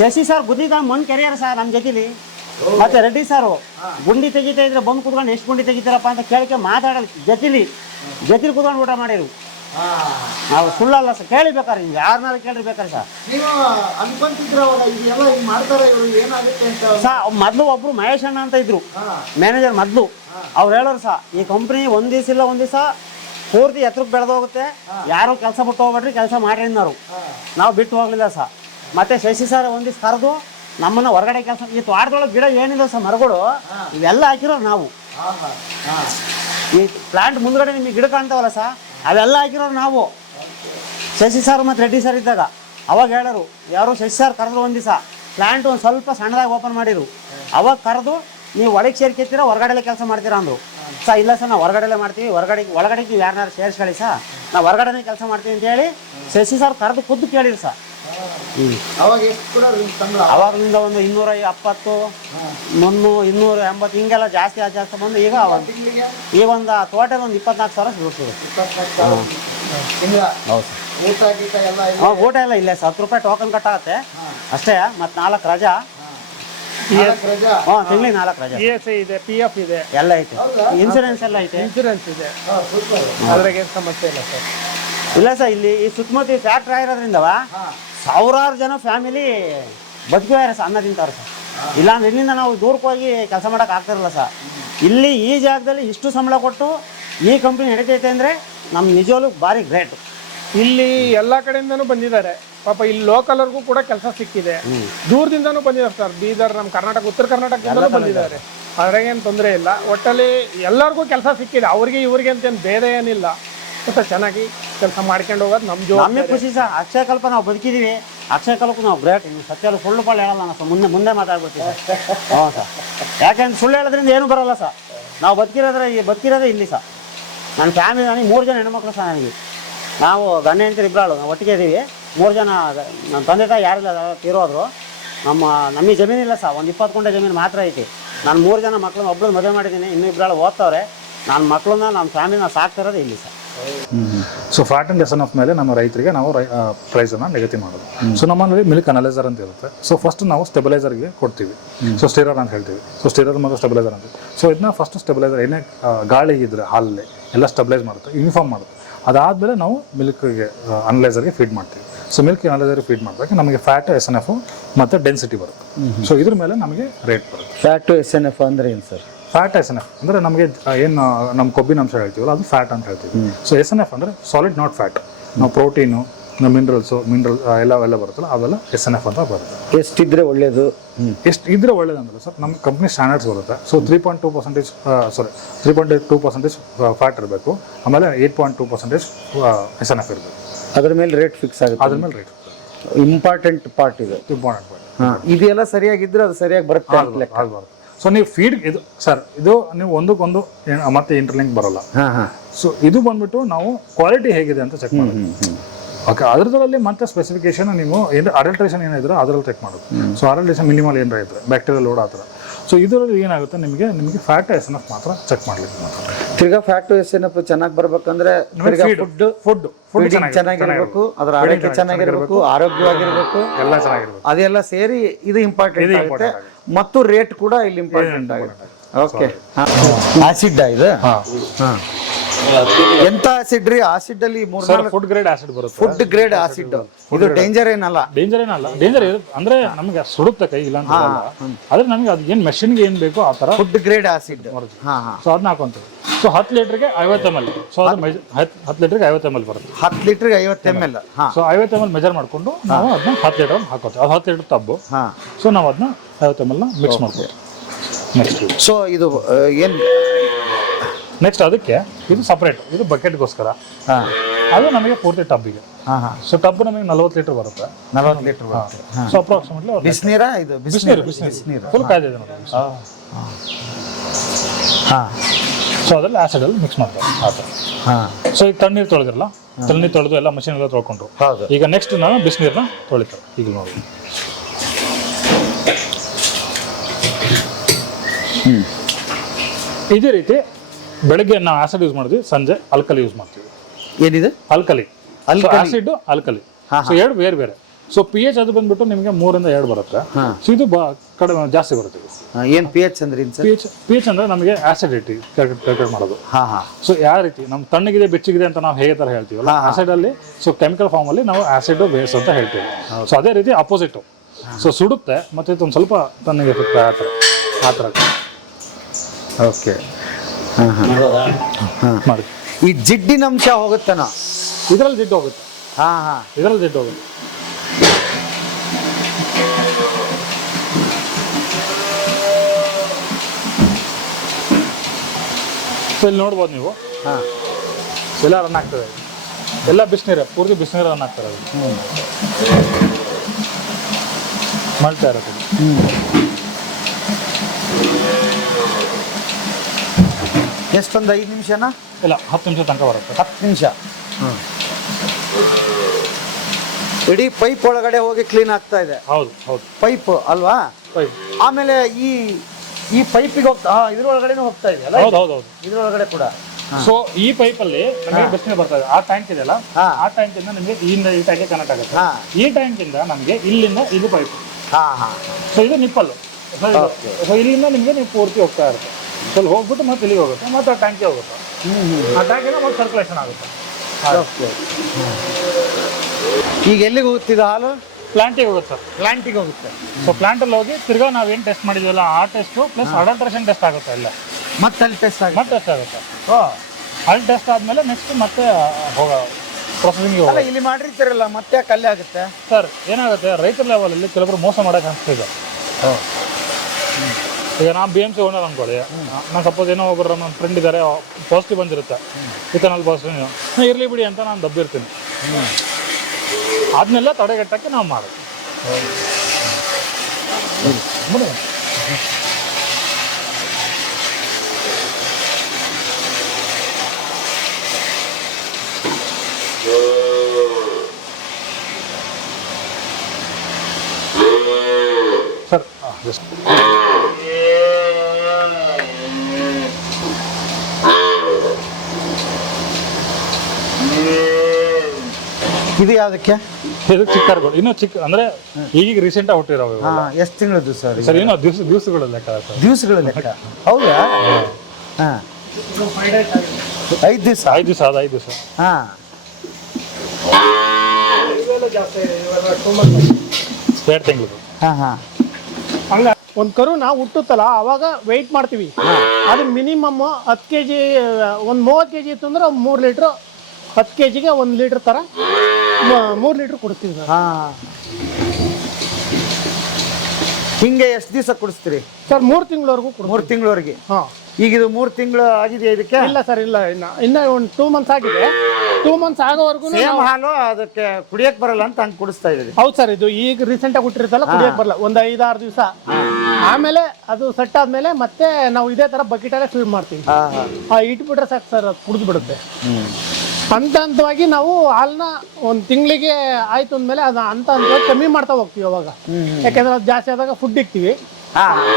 ಶಶಿ ಸರ್ ಗುದ್ದಿದಾಗ ಮಣ್ಣು ಕೆರೆಯಾರ ಸರ್ ನಮ್ಮ ಜೊತೆಲಿ. ಮತ್ತೆ ರೆಡ್ಡಿ ಸಾರು ಗುಂಡಿ ತೆಗಿತಾ ಇದ್ರೆ ಬಂದು ಕುತ್ಕೊಂಡು ಎಷ್ಟು ಗುಂಡಿ ತೆಗಿತಾರಪ್ಪ ಅಂತ ಕೇಳಿಕೆ ಮಾತಾಡೋದು. ಜೊತೆಲಿ ಕುತ್ಕೊಂಡು ಊಟ ಮಾಡಿರು ನಾವು. ಸುಳ್ಳಲ್ಲ ಸರ್. ಕೇಳಿಬೇಕಾರೆ ನೀವು ಯಾರನ್ನಾರು ಕೇಳಿರ್ಬೇಕಾರೆ ಸರ್. ಸರ್ ಮೊದಲು ಒಬ್ರು ಮಹೇಶ್ ಅಣ್ಣ ಅಂತ ಇದ್ರು ಮ್ಯಾನೇಜರ್ ಮೊದಲು. ಅವ್ರು ಹೇಳೋರು ಸರ್, ಈ ಕಂಪ್ನಿ ಒಂದು ದಿವಸ ಪೂರ್ತಿ ಎತ್ತರಕ್ಕೆ ಬೆಳೆದೋಗುತ್ತೆ, ಯಾರು ಕೆಲಸ ಬಿಟ್ಟು ಹೋಗ್ಬೇಡ್ರಿ, ಕೆಲಸ ಮಾಡ್ರಿ ಅನ್ನೋರು. ನಾವು ಬಿಟ್ಟು ಹೋಗ್ಲಿಲ್ಲ ಸರ್. ಮತ್ತೆ ಶಶಿ ಸರ್ ಒಂದು ದಿವಸ ಕರೆದು ನಮ್ಮನ್ನ ಹೊರಗಡೆ ಕೆಲಸ, ಈ ತೋಟದೊಳಗೆ ಗಿಡ ಏನಿಲ್ಲ ಸರ್, ಮರಗಳು ಇವೆಲ್ಲ ಹಾಕಿರೋರು ನಾವು. ಈ ಪ್ಲಾಂಟ್ ಮುಂದ್ಗಡೆ ನಿಮಗೆ ಗಿಡ ಕಾಣ್ತಾವಲ್ಲ ಸರ್, ಅವೆಲ್ಲ ಹಾಕಿರೋರು ನಾವು. ಶಶಿ ಸರ್ ಮತ್ತು ರೆಡ್ಡಿ ಸರ್ ಇದ್ದಾಗ ಅವಾಗ ಹೇಳೋರು ಯಾರು ಶಶಿ ಸರ್ ಕರೆದ್ರು ಒಂದು ದಿವಸ ಪ್ಲ್ಯಾಂಟ್ ಒಂದು ಸ್ವಲ್ಪ ಸಣ್ಣದಾಗಿ ಓಪನ್ ಮಾಡಿರು. ಅವಾಗ ಕರೆದು ನೀವು ಒಳಗೆ ಸೇರ್ಕೊತೀರಾ ಹೊರಗಡೆಲೆ ಕೆಲಸ ಮಾಡ್ತೀರಾ ಅಂದರು. ಇಲ್ಲ ಸರ್ ನಾವು ಹೊರಗಡೆಲೆ ಮಾಡ್ತೀವಿ, ಒಳಗಡೆಗೆ ನೀವು ಯಾರನ್ನಾರು ಸೇರಿಸ್ಕೊಳ್ಳಿ ಸರ್, ನಾವು ಹೊರಗಡೆನೇ ಕೆಲಸ ಮಾಡ್ತೀವಿ ಅಂತೇಳಿ ಶಶಿ ಸರ್ ಕರೆದು ಖುದ್ದು ಕೇಳಿರಿ ಸರ್. ಅವಾಗ ಎಷ್ಟು ಕೂಡ ಸಂಬಳ? ಅವಾಗಲಿಂದ ಒಂದು 270, 280 ಹಿಂಗೆಲ್ಲ ಜಾಸ್ತಿ ಬಂದು ಈಗ ಒಂದು ಟೋಟಲ್ ಒಂದು 24,000 ಸಿಗುತ್ತೆ. ತಿಂಗಳ ಹೌದು ಸರ್. ಊಟ ಗೀಟ ಎಲ್ಲ ಇಲ್ಲ? ಹಾಂ, ಊಟ ಎಲ್ಲ ಇಲ್ಲೇ ಸರ್. 10 ರೂಪಾಯಿ ಟೋಕನ್ ಕಟ್ಟಾಗುತ್ತೆ ಅಷ್ಟೇ. ಮತ್ತು 4 ರಜಾ. ನಾಲ್ಕು ರಜಾ? ಹಾಂ, ತಿಂಗಳಿಗೆ 4 ರಜಾ. ESI ಇದೆ, PF ಇದೆ, ಎಲ್ಲ ಐತೆ, ಇನ್ಸೂರೆನ್ಸ್ ಎಲ್ಲ ಐತೆ. ಇನ್ಶೂರೆನ್ಸ್ ಇದೆ, ಹಾ, ಸೂಪರ್. ಅದ್ರಾಗ ಏನು ಸಮಸ್ಯೆ ಇಲ್ಲ ಸರ್. ಇಲ್ಲ ಸರ್, ಇಲ್ಲಿ ಈ ಸುತ್ತಮುತ್ತ ಫ್ಯಾಕ್ಟ್ರಿ ಆಗಿರೋದ್ರಿಂದವ ಸಾವಿರಾರು ಜನ ಫ್ಯಾಮಿಲಿ ಬದುಕಿದ್ದಾರೆ ಸರ್, ಅನ್ನ ತಿಂತಾರೆ ಸರ್. ಇಲ್ಲಾಂದ್ರೆ ಇಲ್ಲಿಂದ ನಾವು ದೂರಕ್ಕೆ ಹೋಗಿ ಕೆಲಸ ಮಾಡೋಕೆ ಆಗ್ತಿರಲ್ಲ ಸರ್. ಇಲ್ಲಿ ಈ ಜಾಗದಲ್ಲಿ ಇಷ್ಟು ಸಂಬಳ ಕೊಟ್ಟು ಈ ಕಂಪ್ನಿ ನಡೀತೈತೆ ಅಂದರೆ ನಮ್ಮ ನಿಜವಾಗ್ಲೂ ಭಾರಿ ಗ್ರೇಟ್. ಇಲ್ಲಿ ಎಲ್ಲ ಕಡೆಯಿಂದನೂ ಬಂದಿದ್ದಾರೆ ಪಾಪ. ಇಲ್ಲಿ ಲೋಕಲ್ವರೆಗೂ ಕೂಡ ಕೆಲಸ ಸಿಕ್ಕಿದೆ, ದೂರದಿಂದನೂ ಬಂದಿದ್ದಾರೆ ಸರ್. ಬೀದರ್, ನಮ್ಮ ಕರ್ನಾಟಕ, ಉತ್ತರ ಕರ್ನಾಟಕದಿಂದಲೂ ಬಂದಿದ್ದಾರೆ. ಅದ್ರಾಗೇನು ತೊಂದರೆ ಇಲ್ಲ. ಒಟ್ಟಲ್ಲಿ ಎಲ್ಲರಿಗೂ ಕೆಲಸ ಸಿಕ್ಕಿದೆ, ಅವ್ರಿಗೆ ಇವ್ರಿಗೆ ಅಂತೇನು ಭೇದ ಏನಿಲ್ಲ. ಮತ್ತೆ ಚೆನ್ನಾಗಿ ಕೆಲಸ ಮಾಡ್ಕೊಂಡು ಹೋಗೋದು ನಮ್ಮ ನಮಗೆ ಖುಷಿ ಸರ್. ಅಕ್ಷಯ ಕಲ್ಪ ನಾವು ಬದುಕಿದ್ದೀವಿ, ಅಕ್ಷಯ ಕಲ್ಪಕ್ಕೂ ನಾವು ಗ್ರೇಟ್. ಇನ್ನು ಸತ್ಯ ಸುಳ್ಳು ಪಳ್ಳು ಹೇಳಲ್ಲ ನಾನು ಸರ್, ಮುಂದೆ ಮಾತಾಡ್ಬಿಡ್ತೀವಿ. ಹ್ಞೂ ಸರ್, ಯಾಕೆಂದ್ರೆ ಸುಳ್ಳು ಹೇಳೋದ್ರಿಂದ ಏನೂ ಬರೋಲ್ಲ ಸರ್. ನಾವು ಬದುಕಿರೋದೇ ಇಲ್ಲಿ ಸರ್. ನನ್ನ ಫ್ಯಾಮಿಲಿ, ನನಗೆ 3 ಜನ ಹೆಣ್ಮಕ್ಳು ಸರ್. ನನಗೆ ನಾವು ಗಂಡ ಹೆಂಡತಿ ಇಬ್ಬರಾಳು, ನಾವು ಒಟ್ಟಿಗೆ ಇದ್ದೀವಿ. 3 ಜನ. ನನ್ನ ತಂದೆ ತಾಯಿ ಯಾರಿಲ್ಲ, ತೀರೋದ್ರು. ನಮಗೆ ಜಮೀನಿಲ್ಲ ಸರ್, ಒಂದು 20 ಗುಂಟೆ ಜಮೀನು ಮಾತ್ರ ಐತಿ. ನಾನು 3 ಜನ ಮಕ್ಕಳನ್ನ ಒಬ್ಬಳು ಮದುವೆ ಮಾಡಿದ್ದೀನಿ, ಇನ್ನೂ ಇಬ್ಬರಾಳು ಓದ್ತವ್ರೆ. ನನ್ನ ಮಕ್ಕಳನ್ನ, ನಮ್ಮ ಫ್ಯಾಮಿಲಿನ ಸಾಕ್ತಿರೋದು ಇಲ್ಲಿ sir. So fat and SNF ಮೇಲೆ ನಮ್ಮ ರೈತರಿಗೆ ನಾವು ಪ್ರೈಸನ್ನು ನಿಗದಿ ಮಾಡೋದು. ಸೊ ನಮ್ಮಲ್ಲಿ ಮಿಲ್ಕ್ ಅನಲೈಸರ್ ಅಂತ ಇರುತ್ತೆ. ಸೊ ಫಸ್ಟ್ ನಾವು ಸ್ಟೆಬಿಲೈಸರ್ಗೆ ಕೊಡ್ತೀವಿ. ಸೊ ಸ್ಟಿರರ್ ಅಂತ ಹೇಳ್ತೀವಿ. ಸೊ ಸ್ಟಿರರ್ ಮತ್ತು ಸ್ಟೆಬಿಲೈಸರ್ ಅಂತ. ಸೊ ಇದನ್ನ ಫಸ್ಟ್ ಸ್ಟೆಬಿಲೈಸರ್ ಏನೇ ಗಾಳಿ ಇದ್ರೆ ಹಾಲಲ್ಲಿ ಎಲ್ಲ ಸ್ಟೆಬಿಲೈಸ್ ಮಾಡುತ್ತೆ, ಯೂನಿಫಾರ್ಮ್ ಮಾಡುತ್ತೆ. ಅದಾದಮೇಲೆ ನಾವು ಮಿಲ್ಕ್ಗೆ ಅನಲೈಸರ್ಗೆ ಫೀಡ್ ಮಾಡ್ತೀವಿ. ಸೊ ಮಿಲ್ಕ್ ಅನಲೈಸರ್ಗೆ ಫೀಡ್ ಮಾಡಿದಾಗ ನಮಗೆ ಫ್ಯಾಟ್, SNF ಮತ್ತು ಡೆನ್ಸಿಟಿ ಬರುತ್ತೆ. ಸೊ ಇದ್ರ ಮೇಲೆ ನಮಗೆ ರೇಟ್ ಬರುತ್ತೆ. ಫ್ಯಾಟು SNF ಅಂದ್ರೆ ಏನು ಸರ್? ಫ್ಯಾಟ್ SNF ಅಂದರೆ ನಮಗೆ ಏನು ನಮ್ಮ ಕೊಬ್ಬಿನ ಅಂಶ ಹೇಳ್ತೀವಲ್ಲ ಅದು ಫ್ಯಾಟ್ ಅಂತ ಹೇಳ್ತೀವಿ. ಸೊ SNF ಅಂದರೆ ಸಾಲಿಡ್ ನಾಟ್ ಫ್ಯಾಟ್. ನಾವು ಪ್ರೋಟೀನು, ಮಿನರಲ್ ಎಲ್ಲ ಬರುತ್ತಲ್ಲ ಅವೆಲ್ಲ SNF ಅಂತ ಬರುತ್ತೆ. ಎಷ್ಟಿದ್ರೆ ಒಳ್ಳೇದು? ಎಷ್ಟು ಇದ್ರೆ ಒಳ್ಳೇದಂದ್ರೆ ಸರ್, ನಮ್ಮ ಕಂಪ್ನಿ ಸ್ಟ್ಯಾಂಡರ್ಡ್ಸ್ ಬರುತ್ತೆ. ಸೊ 3.2% ಫ್ಯಾಟ್ ಇರಬೇಕು, ಆಮೇಲೆ 8.2% SNF ಇರಬೇಕು. ಅದ್ರ ಮೇಲೆ ರೇಟ್ ಫಿಕ್ಸ್ ಆಗುತ್ತೆ. ಅದ್ರ ಮೇಲೆ ರೇಟ್ ಇಂಪಾರ್ಟೆಂಟ್ ಪಾರ್ಟ್ ಇದೆ. Important part. ಇದೆಲ್ಲ ಸರಿಯಾಗಿದ್ರೆ ಅದು ಸರಿಯಾಗಿ ಬರುತ್ತೆ. ಆಗ್ಬಾರ್ದು. ಸೊ ನೀವು ಫೀಡ್ ಇದು ಸರ್, ಇದು ನೀವು ಒಂದಕ್ಕೊಂದು ಮತ್ತೆ ಇಂಟರ್ಲಿಂಕ್ ಬರಲ್ಲ. ಸೊ ಇದು ಬಂದ್ಬಿಟ್ಟು ನಾವು ಕ್ವಾಲಿಟಿ ಹೇಗಿದೆ ಅಂತ ಚೆಕ್ ಮಾಡೋದು. ಓಕೆ, ಅದರದ್ರಲ್ಲಿ ಮತ್ತೆ ಸ್ಪೆಸಿಫಿಕೇಶನ್ ನೀವು ಏನು ಅಡಲ್ಟ್ರೇಷನ್ ಏನಿದ್ರೆ ಅದರಲ್ಲಿ ಚೆಕ್ ಮಾಡೋದು. ಸೊ ಅಡಲ್ಟ್ರೇಷನ್ ಮಿನಿಮಲ್ ಏನಾರ ಇದ್ರೆ ಬ್ಯಾಕ್ಟೀರಿಯಲ್ ಲೋಡ್ ಆ ಥರ. ಸೊ ಇದರಲ್ಲಿ ಏನಾಗುತ್ತೆ, ನಿಮಗೆ ಫ್ಯಾಟ್ SNF ಮಾತ್ರ ಚೆಕ್ ಮಾಡ್ಲಿಕ್ಕೆ ಮಾತ್ರ. ತಿರ್ಗಾ ಫ್ಯಾಟು SNF ಚೆನ್ನಾಗಿ ಬರ್ಬೇಕಂದ್ರೆ ಫುಡ್ ಚೆನ್ನಾಗಿರ್ಬೇಕು, ಅದರ ಆರೋಗ್ಯ ಚೆನ್ನಾಗಿರ್ಬೇಕು, ಆರೋಗ್ಯವಾಗಿರ್ಬೇಕು, ಎಲ್ಲ ಚೆನ್ನಾಗಿರ್ಬೇಕು. ಅದೆಲ್ಲ ಸೇರಿ ಇದು ಇಂಪಾರ್ಟೆಂಟ್ ಆಗುತ್ತೆ. ಮತ್ತು ರೇಟ್ ಕೂಡ ಇಲ್ಲಿ ಇಂಪಾರ್ಟೆಂಟ್ ಆಗುತ್ತೆ. ಓಕೆ, ಆಸಿಡ್ ಇದು ಎಂತ ಆಸಿಡ್ ರೀ? ಆಸಿಡ್ ಅಲ್ಲಿ ಫುಡ್ ಗ್ರೇಡ್ ಆಸಿಡ್ ಬರುತ್ತೆ. ಫುಡ್ ಗ್ರೇಡ್ ಆಸಿಡ್ ಇದು ಡೇಂಜರ್ ಏನಲ್ಲ. ಡೇಂಜರ್ ಅಂದ್ರೆ ನಮಗೆ ಸುಡುತ್ತೆ ಕೈ, ಇಲ್ಲ ಅಂತ ಆದ್ರೆ ನಮಗೆ ಅದು ಏನ್ ಮೆಷಿನ್ಗೆ ಏನ್ ಬೇಕೋ ಆ ತರ ಫುಡ್ ಗ್ರೇಡ್ ಆಸಿಡ್. ಸೊ ಅದನ್ನ ಹಾಕೊಂತೀವಿ. ಸೊ 10 ಲೀಟರ್ಗೆ 50 ml. ಸೊ ಅದು 10 ಲೀಟರ್ಗೆ 50 ml ಬರುತ್ತೆ. 10 ಲೀಟರ್ಗೆ 50 ml. ಸೊ 50 ml ಮೆಜರ್ ಮಾಡ್ಕೊಂಡು ನಾವು ಅದನ್ನ 10 ಲೀಟರ್ ಹಾಕೋತೀವಿ. ಅದು 10 ಲೀಟರ್ ಟಬ್ಬು. ಸೊ ನಾವು ಅದನ್ನ 50 ml ಮಿಕ್ಸ್ ಮಾಡ್ತೀವಿ. ಸೊ ಇದು ಏನ್ ನೆಕ್ಸ್ಟ್ ಅದಕ್ಕೆ ಇದು ಸಪ್ರೇಟ್, ಇದು ಬಕೆಟ್ಗೋಸ್ಕರ. ಅದು ನಮಗೆ ಪೂರ್ತಿ ಟಬ್ಬಿಗೆ. ಸೊ ಟಬ್ ನಮಗೆ 40 ಲೀಟರ್ ಬರುತ್ತೆ. 40 ಲೀಟರ್ ಬರುತ್ತೆ. ಸೊ ಅಪ್ರಾಕ್ಸಿಮೇಟ್ಲಿ ಬಿಸಿನೀರ ಇದು? ಬಿಸಿನೀರು ಫುಲ್ ಕಾಯ್ದಿದೆ ನೋಡಿ. ಸೊ ಅದ್ರಲ್ಲಿ ಆಸಿಡ್ ಅಲ್ಲಿ ಮಿಕ್ಸ್ ಮಾಡ್ತಾರೆ ಆ ಥರ. ಸೊ ಈಗ ತಣ್ಣೀರು ತೊಳೆದಿರಲ್ಲ, ತಣ್ಣೀರು ತೊಳೆದು ಎಲ್ಲ ಮಷೀನ್ ಎಲ್ಲ ತೊಳ್ಕೊಂಡ್ರು. ಈಗ ನೆಕ್ಸ್ಟ್ ನಾವು ಬಿಸಿನೀರನ್ನ ತೊಳಿತಾರೆ. ಈಗ ನೋಡಿ ಇದೇ ರೀತಿ ಬೆಳಗ್ಗೆ ನಾವು ಆಸಿಡ್ ಯೂಸ್ ಮಾಡಿದ್ವಿ, ಸಂಜೆ ಆಲ್ಕಲಿ ಯೂಸ್ ಮಾಡ್ತೀವಿ. ಏನಿದೆ? Alkali, acid, alkali. ಸೊ ಎರಡು ಬೇರೆ ಬೇರೆ. ಸೊ pH ಅದು ಬಂದ್ಬಿಟ್ಟು ನಿಮಗೆ 3 ಇಂದ 2 ಬರುತ್ತೆ. ಸೊ ಇದು ಕಡಿಮೆ ಜಾಸ್ತಿ ಬರುತ್ತೆ. ಏನು pH ಅಂದ್ರೆ? pH ಅಂದ್ರೆ ನಮಗೆ ಆಸಿಡಿಟಿ ಕ್ಯಾಲ್ಕುಲೇಟ್ ಮಾಡೋದು. ಸೊ ಯಾವ ರೀತಿ ನಮ್ಮ ತಣ್ಣಗಿದೆ ಬೆಚ್ಚಗಿದೆ ಅಂತ ನಾವು ಹೇಗೆ ತರ ಹೇಳ್ತೀವಲ್ಲ ಆಸಿಡ್ ಅಲ್ಲಿ, ಸೊ ಕೆಮಿಕಲ್ ಫಾರ್ಮ್ ಅಲ್ಲಿ ನಾವು ಆಸಿಡ್ ಬೇಸ್ ಅಂತ ಹೇಳ್ತೀವಿ. ಸೊ ಅದೇ ರೀತಿ ಅಪೋಸಿಟ್. ಸೊ ಸುಡುತ್ತೆ ಮತ್ತೆ ಒಂದು ಸ್ವಲ್ಪ ತಣ್ಣಗೆ ಎಫೆಕ್ಟ್ ಆ ಥರ. ಓಕೆ, ಮಾಡಿ. ಈ ಜಿಡ್ಡಿನ ಅಂಶ ಹೋಗುತ್ತೇನೋ? ಇದರಲ್ಲಿ ಜಿಡ್ಡು ಹೋಗುತ್ತೆ. ಇದರಲ್ಲಿ ಜಿಡ್ಡು ಹೋಗುತ್ತೆ. ಸೊ ಇಲ್ಲಿ ನೋಡ್ಬೋದು ನೀವು, ಎಲ್ಲ ರನ್ ಆಗ್ತದೆ. ಎಲ್ಲ ಬಿಸಿನೀರು, ಪೂರ್ತಿ ಬಿಸಿನೀರು ರನ್ ಆಗ್ತಾರೆ ಅದು. ಮಳ್ತಾ ಇರುತ್ತೆ. ಎಷ್ಟೊಂದು 5 ನಿಮಿಷನಾ? ಇಲ್ಲ, 10 ನಿಮಿಷ ತನಕ ಬರುತ್ತೆ. 10 ನಿಮಿಷ. ಇಡೀ ಪೈಪ್ ಒಳಗಡೆ ಹೋಗಿ ಕ್ಲೀನ್ ಆಗ್ತಾ ಇದೆ. ಹೌದು ಹೌದು, ಪೈಪ್ ಅಲ್ವಾ? ಪೈಪ್. ಆಮೇಲೆ ಈ ಪೈಪಿಗೆ ಹೋಗ್ತಾ ಇದ್ರೊಳಗಡೆನೂ ಹೋಗ್ತಾ ಇದೆ ಅಲ್ಲ? ಹೌದು ಹೌದು ಹೌದು. ಇದ್ರೊಳಗಡೆ ಕೂಡ. ಸೊ ಈ ಪೈಪಲ್ಲಿ ನಮಗೆ ಬಿಸಿನೀರು ಬರ್ತಾ ಇದೆ. ಆ ಟ್ಯಾಂಕ್ ಇದೆಯಲ್ಲ, ಹಾ. ಆ ಟ್ಯಾಂಕ್ ಇಂದ ನಮಗೆ ಇಲ್ಲಿಂದ ಈ ಟ್ಯಾಂಕ್ ಕನೆಕ್ಟ್ ಆಗುತ್ತೆ. ಹಾ. ಈ ಟ್ಯಾಂಕ್ ಇಂದ ನಮಗೆ ಇಲ್ಲಿಂದ ಇದು ಪೈಪ್. ಹಾ ಹಾ. ಸೊ ಇದು ನಿಪ್ಪಲ್ಲು. ಸೊ ಇಲ್ಲಿಂದ ನಿಮಗೆ ನೀವು ಪೂರ್ತಿ ಹೋಗ್ತಾ ಇರುತ್ತೆ. ಸ್ವಲ್ಪ ಹೋಗ್ಬಿಟ್ಟು ಮತ್ತೆ ಇಲ್ಲಿಗೆ ಹೋಗುತ್ತೆ, ಮತ್ತೆ ಆ ಟ್ಯಾಂಕಿಗೆ ಹೋಗುತ್ತೆ. ಆ ಟ್ಯಾಂಕಿಂದ ಮತ್ತೆ ಸರ್ಕ್ಯುಲೇಷನ್ ಆಗುತ್ತೆ. ಈಗ ಎಲ್ಲಿಗೆ ಹೋಗ್ತಿದೆ ಹಾಲು? ಪ್ಲಾಂಟಿಗೆ ಹೋಗುತ್ತೆ ಸರ್. ಪ್ಲಾಂಟಿಗೆ ಹೋಗುತ್ತೆ. ಸೊ ಪ್ಲಾಂಟಲ್ಲಿ ಹೋಗಿ ತಿರ್ಗಾ ನಾವೇನು ಟೆಸ್ಟ್ ಮಾಡಿದ್ವಲ್ಲ ಆ ಟೆಸ್ಟು ಪ್ಲಸ್ ಅಡಲ್ಟ್ರೇಷನ್ ಟೆಸ್ಟ್ ಆಗುತ್ತೆ ಇಲ್ಲ. ಮತ್ತೆ ಅಲ್ಲಿ ಟೆಸ್ಟ್ ಆಗುತ್ತೆ. ಮತ್ತೆ ಟೆಸ್ಟ್ ಆಗುತ್ತೆ. ಅಲ್ಲಿ ಟೆಸ್ಟ್ ಆದಮೇಲೆ ನೆಕ್ಸ್ಟ್ ಮತ್ತೆ ಹೋಗೋ ಪ್ರೊಸೆಸಿಂಗ್ಗೆ ಅಲ್ಲ, ಇಲ್ಲಿ ಮಾಡಿರ್ತೀರಲ್ಲ, ಮತ್ತೆ ಕಲ್ಲೆ ಆಗುತ್ತೆ ಸರ್. ಏನಾಗುತ್ತೆ, ರೈತರ ಲೆವೆಲಲ್ಲಿ ಕೆಲವರು ಮೋಸ ಮಾಡೋಕೆ ಅನಿಸ್ತಿದೆ. ಈಗ ನಾನು BMC ಓನರ್ ಅಂದ್ಕೊಳ್ಳಿ, ನಾನು ಸಪೋಸ್ ಏನೋ ಒಬ್ಬರು ನನ್ನ ಫ್ರೆಂಡ್ ಇದ್ದಾರೆ, ಪಾಸಿಟಿವ್ ಬಂದಿರುತ್ತೆ, ಇತನಲ್ಲಿ ಪಾಸಿಟಿವ್ ಇರಲಿ ಬಿಡಿ ಅಂತ ನಾನು ದಬ್ಬಿರ್ತೀನಿ. ಅದನ್ನೆಲ್ಲ ತಡೆಗಟ್ಟಕ್ಕೆ ನಾವು ಮಾಡೋದು. ಸರ್ ಇದು ಯಾವುದಕ್ಕೆ? ಇದು ಚಿಕ್ಕ ಕರುಗಳು, ಇನ್ನೂ ಚಿಕ್ಕ ಅಂದ್ರೆ ಈಗ ರೀಸೆಂಟಾಗಿ ಹುಟ್ಟಿರೋ. ಎಷ್ಟು ತಿಂಗಳದ್ದು ಸರ್? ಸರ್ ಇನ್ನೂ ದಿವಸಗಳು ಲೆಕ್ಕ ಸರ್. ದಿವಸಗಳ ಲೆಕ್ಕ? ಹೌದಾ? ಹಾಂ, 5 ದಿವಸ. 5 ದಿವಸ. ಅದು 5 ದಿವಸ. ಹಾಂ, 2 ತಿಂಗಳು. ಹಾಂ ಹಾಂ. ಹಂಗ ಒಂದು ಕರು ನಾವು ಹುಟ್ಟುತ್ತಲ್ಲ ಅವಾಗ ವೆಯ್ಟ್ ಮಾಡ್ತೀವಿ. ಅದು ಮಿನಿಮಮ್ 10 kg, ಒಂದು 30 kg ಇತ್ತು ಅಂದ್ರೆ 3 ಲೀಟ್ರು, 10 kgಗೆ 1 ಲೀಟ್ರ್ ಥರ 3 ಲೀಟ್ರ್ ಕೊಡ್ತೀವಿ ಸರ್. ಹಾಂ, ಹಿಂಗೆ ಎಷ್ಟು ದಿವಸ ಕುಡಿಸ್ತೀರಿ ಸರ್? 3 ತಿಂಗಳವರೆಗೂ 3 ತಿಂಗಳವರೆಗೆ. ಹಾಂ. ಈಗ ಇದು 3 ತಿಂಗಳು ಆಗಿದೆ ಇದಕ್ಕೆ? ಇಲ್ಲ ಸರ್, ಇಲ್ಲ, ಇನ್ನ ಒಂದು 2 ಮಂತ್ಸ್ ಆಗಿದೆ. 2 ಮಂತ್ಸ್ ಆಗೋವರೆಗೂ ಸೇಮ್ ಹಾಲು ಅದಕ್ಕೆ ಕುಡಿಯಕ್ ಬರಲ್ಲ ಅಂತ ಹಂಗೆ ಕುಡಿಸ್ತಾ ಇದೀವಿ. ಹೌದು ಸರ್. ಇದು ಈಗ ರೀಸೆಂಟಾಗಿ ಹುಟ್ಟಿರುತ್ತಲ್ಲ, ಕುಡಿಯಕ್ಕೆ ಬರಲ್ಲ. ಒಂದು 5-6 ದಿವಸ ಆಮೇಲೆ ಅದು ಸೆಟ್ ಆದ್ಮೇಲೆ ಮತ್ತೆ ನಾವು ಇದೇ ತರ ಬಕೆಟಲ್ಲೇ ಫೀಡ್ ಮಾಡ್ತೀವಿ. ಇಟ್ಬಿಟ್ರೆ ಸಾಕು ಸರ್, ಅದು ಕುಡಿದು ಬಿಡುತ್ತೆ. ಹಂತ ಹಂತವಾಗಿ ನಾವು ಹಾಲನ್ನ 1 ತಿಂಗಳಿಗೆ ಆಯ್ತು ಅಂದಮೇಲೆ ಅದು ಹಂತವಾಗಿ ಕಮ್ಮಿ ಮಾಡ್ತಾ ಹೋಗ್ತೀವಿ. ಅವಾಗ ಯಾಕೆಂದ್ರೆ ಅದು ಜಾಸ್ತಿ ಆದಾಗ ಫುಡ್ ಇಕ್ತೀವಿ,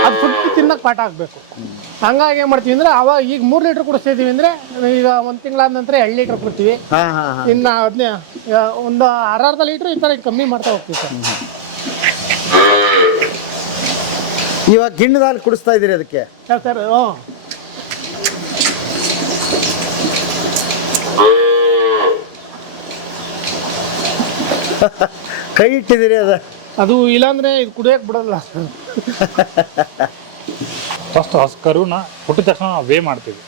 ಅದು ಫುಡ್ ತಿನ್ನಕ್ಕೆ ಪಾಠ ಆಗಬೇಕು. ಹಂಗಾಗಿ ಏನು ಮಾಡ್ತೀವಿ ಅಂದ್ರೆ ಅವಾಗ ಈಗ 3 ಲೀಟ್ರ್ ಕುಡಿಸ್ತಾ ಇದೀವಿ ಅಂದ್ರೆ ಈಗ 1 ತಿಂಗಳಾದ ನಂತರ 2 ಲೀಟ್ರ್ ಕೊಡ್ತೀವಿ. ಇನ್ನು ಅದನ್ನೇ ಒಂದು ಅರ್ಧ ಲೀಟ್ರ್ ಈ ಥರ ಕಮ್ಮಿ ಮಾಡ್ತಾ ಹೋಗ್ತೀವಿ ಸರ್. ಇವಾಗ ಗಿಣ್ಣದ ಹಾಲು ಕುಡಿಸ್ತಾ ಇದೀರಿ ಅದಕ್ಕೆ ಸರ್? ಕೈ ಇಟ್ಟಿದ್ದೀರಿ ಅದು ಇಲ್ಲಾಂದ್ರೆ ಇದು ಕುಡಿಯಕ್ಕೆ ಬಿಡಲ್ಲ. ಫಸ್ಟ್ ಕರುನ ಹುಟ್ಟಿದ ತಕ್ಷಣ ನಾವು ವೇ ಮಾಡ್ತೀವಿ.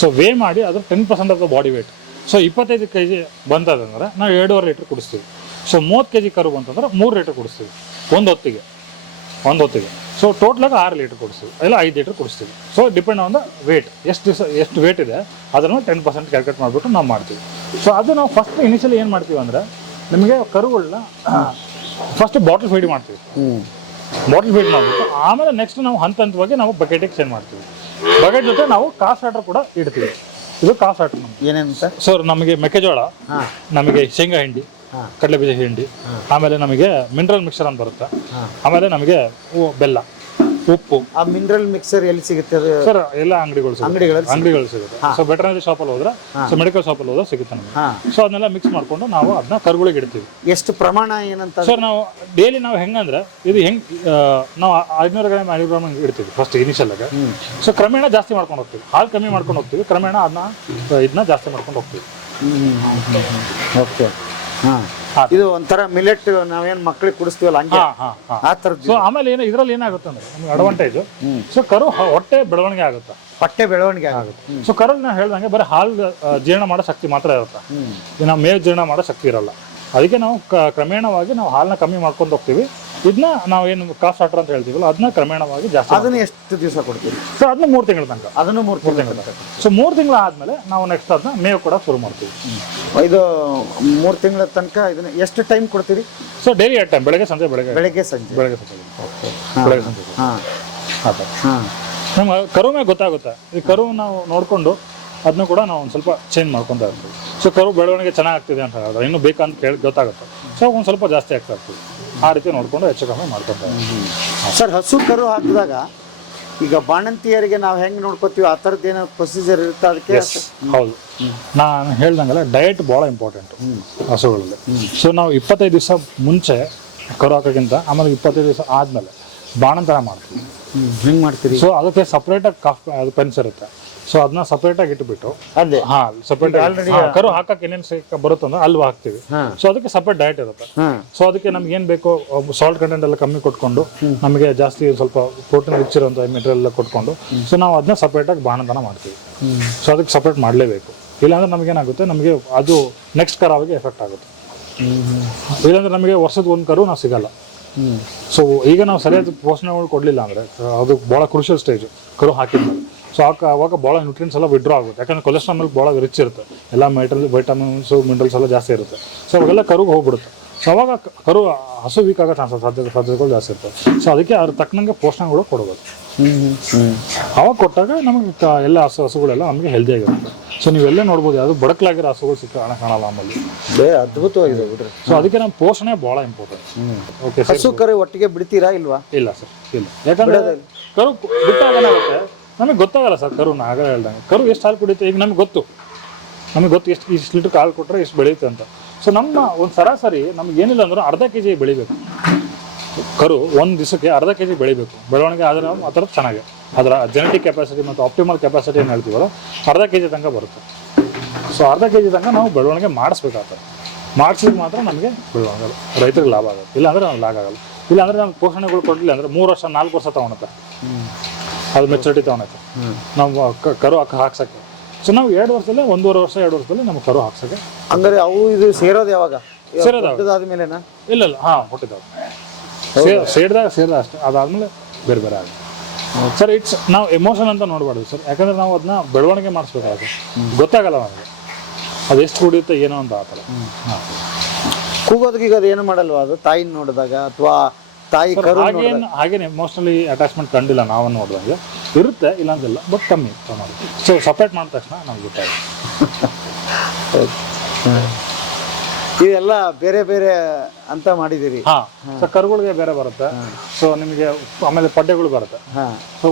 ಸೊ ವೇ ಮಾಡಿ ಅದು 10% of the body weight. So 25 kg ಬಂತದಂದ್ರೆ ನಾವು 2.5 ಲೀಟ್ರ್ ಕುಡಿಸ್ತೀವಿ. ಸೊ 30 kg ಕರು ಬಂತಂದ್ರೆ 3 ಲೀಟ್ರ್ ಕುಡಿಸ್ತೀವಿ ಒಂದು ಹೊತ್ತಿಗೆ. ಸೊ ಟೋಟಲಾಗಿ 6 ಲೀಟ್ರ್ ಕುಡಿಸ್ತೀವಿ, ಇಲ್ಲ 5 ಲೀಟ್ರ್ ಕುಡಿಸ್ತೀವಿ. So depend on the weight, ಎಷ್ಟು ವೇಟ್ ಇದೆ ಅದನ್ನು 10% ಕ್ಯಾಲ್ಕುಲೇಟ್ ಮಾಡಿಬಿಟ್ಟು ನಾವು ಮಾಡ್ತೀವಿ. ಸೊ ಅದು ನಾವು ಫಸ್ಟ್ ಇನಿಷಿಯಲಿ ಏನು ಮಾಡ್ತೀವಿ ಅಂದರೆ, ನಿಮಗೆ ಕರುಗಳನ್ನ ಫಸ್ಟ್ ಬಾಟಲ್ ಫೀಡ್ ಮಾಡ್ತೀವಿ. ಬಾಟಲ್ ಫೀಡ್ ಮಾಡಿಬಿಟ್ಟು ಆಮೇಲೆ ನೆಕ್ಸ್ಟ್ ನಾವು ಹಂತವಾಗಿ ನಾವು ಬಕೆಟಿಗೆ ಚೇಂಜ್ ಮಾಡ್ತೀವಿ. ಬಕೆಟ್ ಜೊತೆ ನಾವು ಕಾಸ್ಟ್ ಸ್ಟಾರ್ಟರ್ ಕೂಡ ಇಡ್ತೀವಿ. ಇದು ಕಾಸ್ಟ್ ಸ್ಟಾರ್ಟರ್ ನಮ್ಗೆ ಏನೇನು ಸರ್? ಸರ್ ನಮಗೆ ಮೆಕ್ಕೆಜೋಳ, ನಮಗೆ ಶೇಂಗಾ ಹಿಂಡಿ, ಕಡಲೆ ಬೀಜ ಹಿಂಡಿ, ಆಮೇಲೆ ನಮಗೆ ಮಿನರಲ್ ಮಿಕ್ಸರ್ ಅಂತ ಬರುತ್ತೆ, ಆಮೇಲೆ ನಮಗೆ ಬೆಲ್ಲ, ಉಪ್ಪು. ಆ ಮಿನರಲ್ ಮಿಕ್ಸರ್ ಎಲ್ಲಿ ಸಿಗುತ್ತೆ ಅದು? ಸರ್ ಎಲ್ಲ ಅಂಗಡಿಗಳು ಸಿಗುತ್ತೆ. ಸೊ ವೆಟರ್ನರಿ ಶಾಪಲ್ಲಿ ಹೋದ್ರೆ, ಸೊ ಮೆಡಿಕಲ್ ಶಾಪಲ್ಲಿ ಹೋದ್ರೆ ಸಿಗುತ್ತೆ ನಮಗೆ. ಸೊ ಅದನ್ನೆಲ್ಲ ಮಿಕ್ಸ್ ಮಾಡ್ಕೊಂಡು ನಾವು ಅದನ್ನ ಕರುಗಳಿಗೆ ಇಡ್ತೀವಿ. ಎಷ್ಟು ಪ್ರಮಾಣ ಏನಂತ ಸರ್? ನಾವು ಡೈಲಿ ನಾವು ಹೆಂಗಂದ್ರೆ ಇದು ನಾವು 500 ಗ್ರಾಮ್ 500 ಗ್ರಾಮ್ ಇಡ್ತೀವಿ ಫಸ್ಟ್ ಇನಿಷಿಯಲ್ ಆಗಿ. ಸೊ ಕ್ರಮೇಣ ಜಾಸ್ತಿ ಮಾಡ್ಕೊಂಡು ಹೋಗ್ತೀವಿ, ಹಾಲು ಕಮ್ಮಿ ಮಾಡ್ಕೊಂಡು ಹೋಗ್ತೀವಿ, ಕ್ರಮೇಣ ಇದನ್ನ ಜಾಸ್ತಿ ಮಾಡ್ಕೊಂಡು ಹೋಗ್ತೀವಿ. ಓಕೆ. ಇದು ಒಂಥರ ಮಿಲೆಟ್ ನಾವೇನ್ ಮಕ್ಳಿಗೆ ಕುಡಿಸ್ತೀವಲ್ಲ ಹಂಗೆ ಆ ಥರದ್ದು. ಸೊ ಆಮೇಲೆ ಇದರಲ್ಲಿ ಏನಾಗುತ್ತೆ ಅಂದ್ರೆ ನಮ್ಗೆ ಅಡ್ವಾಂಟೇಜ್, ಸೊ ಕರು ಹೊಟ್ಟೆ ಬೆಳವಣಿಗೆ ಆಗುತ್ತೆ, ಹೊಟ್ಟೆ ಬೆಳವಣಿಗೆ ಆಗುತ್ತೆ. ಸೊ ಕರು ನಾವು ಹೇಳ್ದಂಗೆ ಬರೀ ಹಾಲು ಜೀರ್ಣ ಮಾಡೋ ಶಕ್ತಿ ಮಾತ್ರ ಇರುತ್ತೆ, ನಾವು ಮೇವು ಜೀರ್ಣ ಮಾಡೋ ಶಕ್ತಿ ಇರಲ್ಲ. ಅದಕ್ಕೆ ನಾವು ಕ್ರಮೇಣವಾಗಿ ನಾವು ಹಾಲನ್ನ ಕಮ್ಮಿ ಮಾಡ್ಕೊಂಡು ಹೋಗ್ತೀವಿ. ಇದನ್ನ ನಾವೇನು ಕಾಸ್ಟ್ ಸ್ಟಾರ್ಟರ್ ಅಂತ ಹೇಳ್ತೀವಲ್ಲ ಅದನ್ನ ಕ್ರಮೇಣವಾಗಿ ಜಾಸ್ತಿ. ಅದನ್ನ ಎಷ್ಟು ದಿವಸ ಕೊಡ್ತೀವಿ? ಸೊ ಅದನ್ನ 3 ತಿಂಗಳ ತನಕ. ಅದನ್ನು 3 ತಿಂಗಳ ತನಕ. ಸೊ 3 ತಿಂಗಳು ಆದ್ಮೇಲೆ ನಾವು ನೆಕ್ಸ್ಟ್ ಅದನ್ನ ಮೇವು ಕೂಡ ಶುರು ಮಾಡ್ತೀವಿ. ಇದು 3 ತಿಂಗಳ ತನಕ ಇದನ್ನ ಎಷ್ಟು ಟೈಮ್ ಕೊಡ್ತೀರಿ? ಸೊ ಡೈಲಿ 8 ಟೈಮ್, ಬೆಳಗ್ಗೆ ಸಂಜೆ, ಬೆಳಗ್ಗೆ ಬೆಳಗ್ಗೆ ಸಂಜೆ. ಬೆಳಗ್ಗೆ ಸಂಜೆ, ಬೆಳಗ್ಗೆ ಸಂಜೆ ಹಾಂ ಆ ಥರ. ಹಾಂ ನಮ್ಗೆ ಕರು ಮೇಲೆ ಗೊತ್ತಾಗುತ್ತೆ. ಈ ಕರು ನಾವು ನೋಡಿಕೊಂಡು ಅದನ್ನ ಕೂಡ ನಾವು ಒಂದು ಸ್ವಲ್ಪ ಚೇಂಜ್ ಮಾಡ್ಕೊತಾ ಇರ್ತೀವಿ. ಸೊ ಕರು ಬೆಳವಣಿಗೆ ಚೆನ್ನಾಗ್ತಿದೆ ಅಂತ ಹೇಳಿದ್ರೆ ಇನ್ನೂ ಬೇಕಂತ ಕೇಳಿ ಗೊತ್ತಾಗುತ್ತೆ. ಸೊ ಒಂದು ಸ್ವಲ್ಪ ಜಾಸ್ತಿ ಆಗ್ತಾ ಇರ್ತೀವಿ. ಆ ರೀತಿ ನೋಡಿಕೊಂಡು ಹೆಚ್ಚು ಕಮ್ಮಿ ಮಾಡ್ಕೊತಾ ಇರ್ತೀವಿ. ಸರ್, ಹಸು ಕರು ಹಾಕಿದಾಗ ಈಗ ಬಾಣಂತಿಯರಿಗೆ ನಾವು ಹೆಂಗೆ ನೋಡ್ಕೋತೀವಿ ಆ ಥರದ್ದು ಏನೋ ಪ್ರೊಸೀಜರ್ ಇರುತ್ತೆ ಅದಕ್ಕೆ? ಹೌದು, ನಾನು ಹೇಳ್ದಂಗೆಲ್ಲ ಡಯಟ್ ಭಾಳ ಇಂಪಾರ್ಟೆಂಟ್ ಹಸುಗಳಲ್ಲಿ. ಸೊ ನಾವು 25 ದಿವಸ ಮುಂಚೆ ಕರು ಹಾಕೋಕ್ಕಿಂತ ಆಮೇಲೆ 25 ದಿವಸ ಆದಮೇಲೆ ಬಾಣಂತನ ಮಾಡ್ತೀವಿ. ಹೆಂಗೆ ಮಾಡ್ತೀರಿ? ಸೊ ಅದಕ್ಕೆ ಸಪ್ರೇಟಾಗಿ ಅದು ಪೆನ್ಸ್ ಇರುತ್ತೆ. ಸೊ ಅದನ್ನ ಸಪ್ರೇಟಾಗಿ ಇಟ್ಬಿಟ್ಟು ಅದೇ ಸಪ್ರೇಟ್ ಕರು ಹಾಕಕ್ಕೆ ಏನೇನು ಬರುತ್ತಂದ್ರೆ ಅಲ್ಲಿ ಹಾಕ್ತೀವಿ. ಸೊ ಅದಕ್ಕೆ ಸಪ್ರೇಟ್ ಡಯಟ್ ಇರುತ್ತೆ. ಸೊ ಅದಕ್ಕೆ ನಮ್ಗೆ ಏನು ಬೇಕೋ ಸಾಲ್ಟ್ ಕಂಟೆಂಟ್ ಎಲ್ಲ ಕಮ್ಮಿ ಕೊಟ್ಕೊಂಡು ನಮಗೆ ಜಾಸ್ತಿ ಸ್ವಲ್ಪ ಪ್ರೋಟೀನ್ ರಿಚ್ ಇರುವಂಥ ಮೆಟೀರಿಯಲ್ ಎಲ್ಲ ಕೊಟ್ಕೊಂಡು ಸೊ ನಾವು ಅದನ್ನ ಸಪ್ರೇಟಾಗಿ ಬಾಣಂತನ ಮಾಡ್ತೀವಿ. ಸೊ ಅದಕ್ಕೆ ಸಪ್ರೇಟ್ ಮಾಡಲೇಬೇಕು. ಇಲ್ಲಾಂದ್ರೆ ನಮಗೇನಾಗುತ್ತೆ, ನಮಗೆ ಅದು ನೆಕ್ಸ್ಟ್ ಕರಾವಿಗೆ ಎಫೆಕ್ಟ್ ಆಗುತ್ತೆ. ಇಲ್ಲಾಂದ್ರೆ ನಮಗೆ ವರ್ಷದ ಒಂದು ಕರು ನಾವು ಸಿಗಲ್ಲ. ಸೊ ಈಗ ನಾವು ಸರಿಯಾದ ಪೋಷಣೆಗಳು ಕೊಡಲಿಲ್ಲ ಅಂದರೆ ಅದು ಭಾಳ ಕ್ರೂಷಿಯಲ್ ಸ್ಟೇಜ್ ಕರು ಹಾಕಿದ್ಮೇಲೆ. ಸೊ ಅವಾಗ ಭಾಳ ನ್ಯೂಟ್ರಿಯನ್ಸ್ ಎಲ್ಲ ವಿಡ್ರಾ ಆಗುತ್ತೆ. ಯಾಕಂದರೆ ಕೊಲೆಸ್ಟ್ರಾಲ್ ಮಿಲ್ಕ್ ಭಾಳ ರಿಚ್ ಇರುತ್ತೆ, ಎಲ್ಲ ವೈಟಮಿನ್ಸು ಮಿನರಲ್ಸ್ ಎಲ್ಲ ಜಾಸ್ತಿ ಇರುತ್ತೆ. ಸೊ ಅವೆಲ್ಲ ಕರುಗೆ ಹೋಗ್ಬಿಡುತ್ತೆ. ಸೊ ಅವಾಗ ಕರು ಹಸು ವೀಕ್ ಆಗೋ ಸಾಧ್ಯತೆಗಳು ಜಾಸ್ತಿ ಇರ್ತವೆ. ಸೊ ಅದಕ್ಕೆ ಅದ್ರ ತಕ್ಕನಂಗೆ ಪೋಷಣೆಗಳು ಕೊಡಬೇಕು. ಅವಾಗ ಕೊಟ್ಟಾಗ ನಮಗೆ ಎಲ್ಲ ಹಸುಗಳೆಲ್ಲ ನಮಗೆ ಹೆಲ್ದಿಯಾಗಿರುತ್ತೆ. ಸೊ ನೀವೆಲ್ಲ ನೋಡ್ಬೋದು, ಅದು ಬಡಕಲಾಗಿರೋ ಹಸುಗಳು ಕಾಣಲ್ಲ ಆಮೇಲೆ. ಅದ್ಭುತವಾಗಿದೆ ಬಿಡ್ರಿ. ಸೊ ಅದಕ್ಕೆ ನಮ್ಮ ಪೋಷಣೆ ಭಾಳ ಇಂಪಾರ್ಟೆಂಟ್. ಓಕೆ, ಹಸು ಕರು ಒಟ್ಟಿಗೆ ಬಿಡ್ತೀರಾ ಇಲ್ವಾ? ಇಲ್ಲ ಸರ್, ಇಲ್ಲ. ಯಾಕಂದರೆ ಕರು ಬಿಟ್ಟಾಗ ಏನಾಗುತ್ತೆ ನಮಗೆ ಗೊತ್ತಾಗಲ್ಲ ಸರ್. ಕರು ಆಗ ಹೇಳ್ದಂಗೆ ಕರು ಎಷ್ಟು ಹಾಲು ಕುಡಿಯುತ್ತೆ ಈಗ ನಮಗೆ ಗೊತ್ತು ಎಷ್ಟು ಇಷ್ಟು ಲೀಟ್ರ್ ಹಾಲು ಕೊಟ್ಟರೆ ಇಷ್ಟು ಬೆಳೆಯುತ್ತೆ ಅಂತ. ಸೊ ನಮ್ಮ ಒಂದು ಸರಾಸರಿ ನಮ್ಗೆ ಏನಿಲ್ಲ ಅಂದ್ರೆ ಅರ್ಧ kg ಬೆಳಿಬೇಕು. ಕರು ಒಂದು ದಿವಸಕ್ಕೆ ಅರ್ಧ kg ಬೆಳಿಬೇಕು. ಬೆಳವಣಿಗೆ ಆದರೆ ಆ ಥರ ಚೆನ್ನಾಗಿ ಅದರ ಜೆನೆಟಿಕ್ ಕೆಪಾಸಿಟಿ ಮತ್ತು ಆಪ್ಟಿಮಲ್ ಕೆಪಾಸಿಟಿ ಏನು ಹೇಳ್ತೀವಲ್ಲ ಅರ್ಧ kg ತನಕ ಬರುತ್ತೆ. ಸೊ ಅರ್ಧ kg ತನಕ ನಾವು ಬೆಳವಣಿಗೆ ಮಾಡಿಸ್ಬೇಕಾಗ್ತದೆ. ಮಾಡಿಸಿದ್ರೆ ಮಾತ್ರ ನಮಗೆ ಬೆಳವಣಿಗೆ ರೈತರಿಗೆ ಲಾಭ ಆಗುತ್ತೆ. ಇಲ್ಲಾಂದರೆ ನಾವು ಲಾಭ ಆಗಲ್ಲ. ಇಲ್ಲಾಂದರೆ ನಮ್ಗೆ ಪೋಷಣೆಗಳು ಕೊಡಲಿಲ್ಲ ಅಂದರೆ 3 ವರ್ಷ 4 ವರ್ಷ ತೊಗೊಳುತ್ತೆ. ಅದು ಮೆಚುರಿಟಿ ತೊಗೊಳುತ್ತೆ ನಾವು ಕರು ಹಾಕ್ಸೋಕ್ಕೆ. ಸೊ ನಾವು 2 ವರ್ಷದಲ್ಲೇ 1.5 ವರ್ಷ 2 ವರ್ಷದಲ್ಲಿ ನಮ್ಮ ಕರು ಹಾಕ್ಸೋಕ್ಕೆ. ಹಂಗಾರೆ ಅವು ಇದು ಸೇರೋದು ಯಾವಾಗ? ಸೇರೋದಾದ್ಮೇಲೆನಾ? ಇಲ್ಲ ಹುಟ್ಟಿದಾವೆ ಸೇರಿದಾಗ ಅಷ್ಟೇ. ಅದಾದಮೇಲೆ ಬೇರೆ ಬೇರೆ ಆಗುತ್ತೆ ಸರ್. ನಾವು ಎಮೋಷನ್ ಅಂತ ನೋಡಬಾರ್ದು ಸರ್. ಯಾಕಂದರೆ ನಾವು ಅದನ್ನ ಬೆಳವಣಿಗೆ ಮಾಡಿಸ್ಬೇಕಾಗುತ್ತೆ. ಗೊತ್ತಾಗಲ್ಲ ನಮಗೆ ಅದು ಎಷ್ಟು ಕುಡಿಯುತ್ತೆ ಏನೋ ಅಂತ ಆ ಥರ. ಕೂಗೋದಕ್ಕೆ ಅದು ಏನು ಮಾಡಲ್ವಾ? ಅದು ತಾಯಿನ ನೋಡಿದಾಗ ಅಥವಾ ತಾಯಿ ಕರು ಹಾಗೇನೆ ಎಮೋಷನಲಿ ಅಟ್ಯಾಚ್ಮೆಂಟ್ ಕಂಡಿಲ್ಲ ನಾವು ನೋಡಿದಂಗೆ. ಇರುತ್ತೆ, ಇಲ್ಲ ಅಂತಿಲ್ಲ, ಬಟ್ ಕಮ್ಮಿ ಪ್ರಮಾಣ. ಸೊ ಸಪ್ರೇಟ್ ಮಾಡಿದ ತಕ್ಷಣ ನಮ್ಗೆ ಗೊತ್ತಾಗುತ್ತೆ. ಇವೆಲ್ಲ ಬೇರೆ ಬೇರೆ ಅಂತ ಮಾಡಿದ್ದೀರಿ? ಸೊ ಕರುಗಳಿಗೆ ಬೇರೆ ಬರುತ್ತೆ. ಸೊ ನಿಮಗೆ ಆಮೇಲೆ ಪಡ್ಡೆಗಳು ಬರುತ್ತೆ. ಸೊ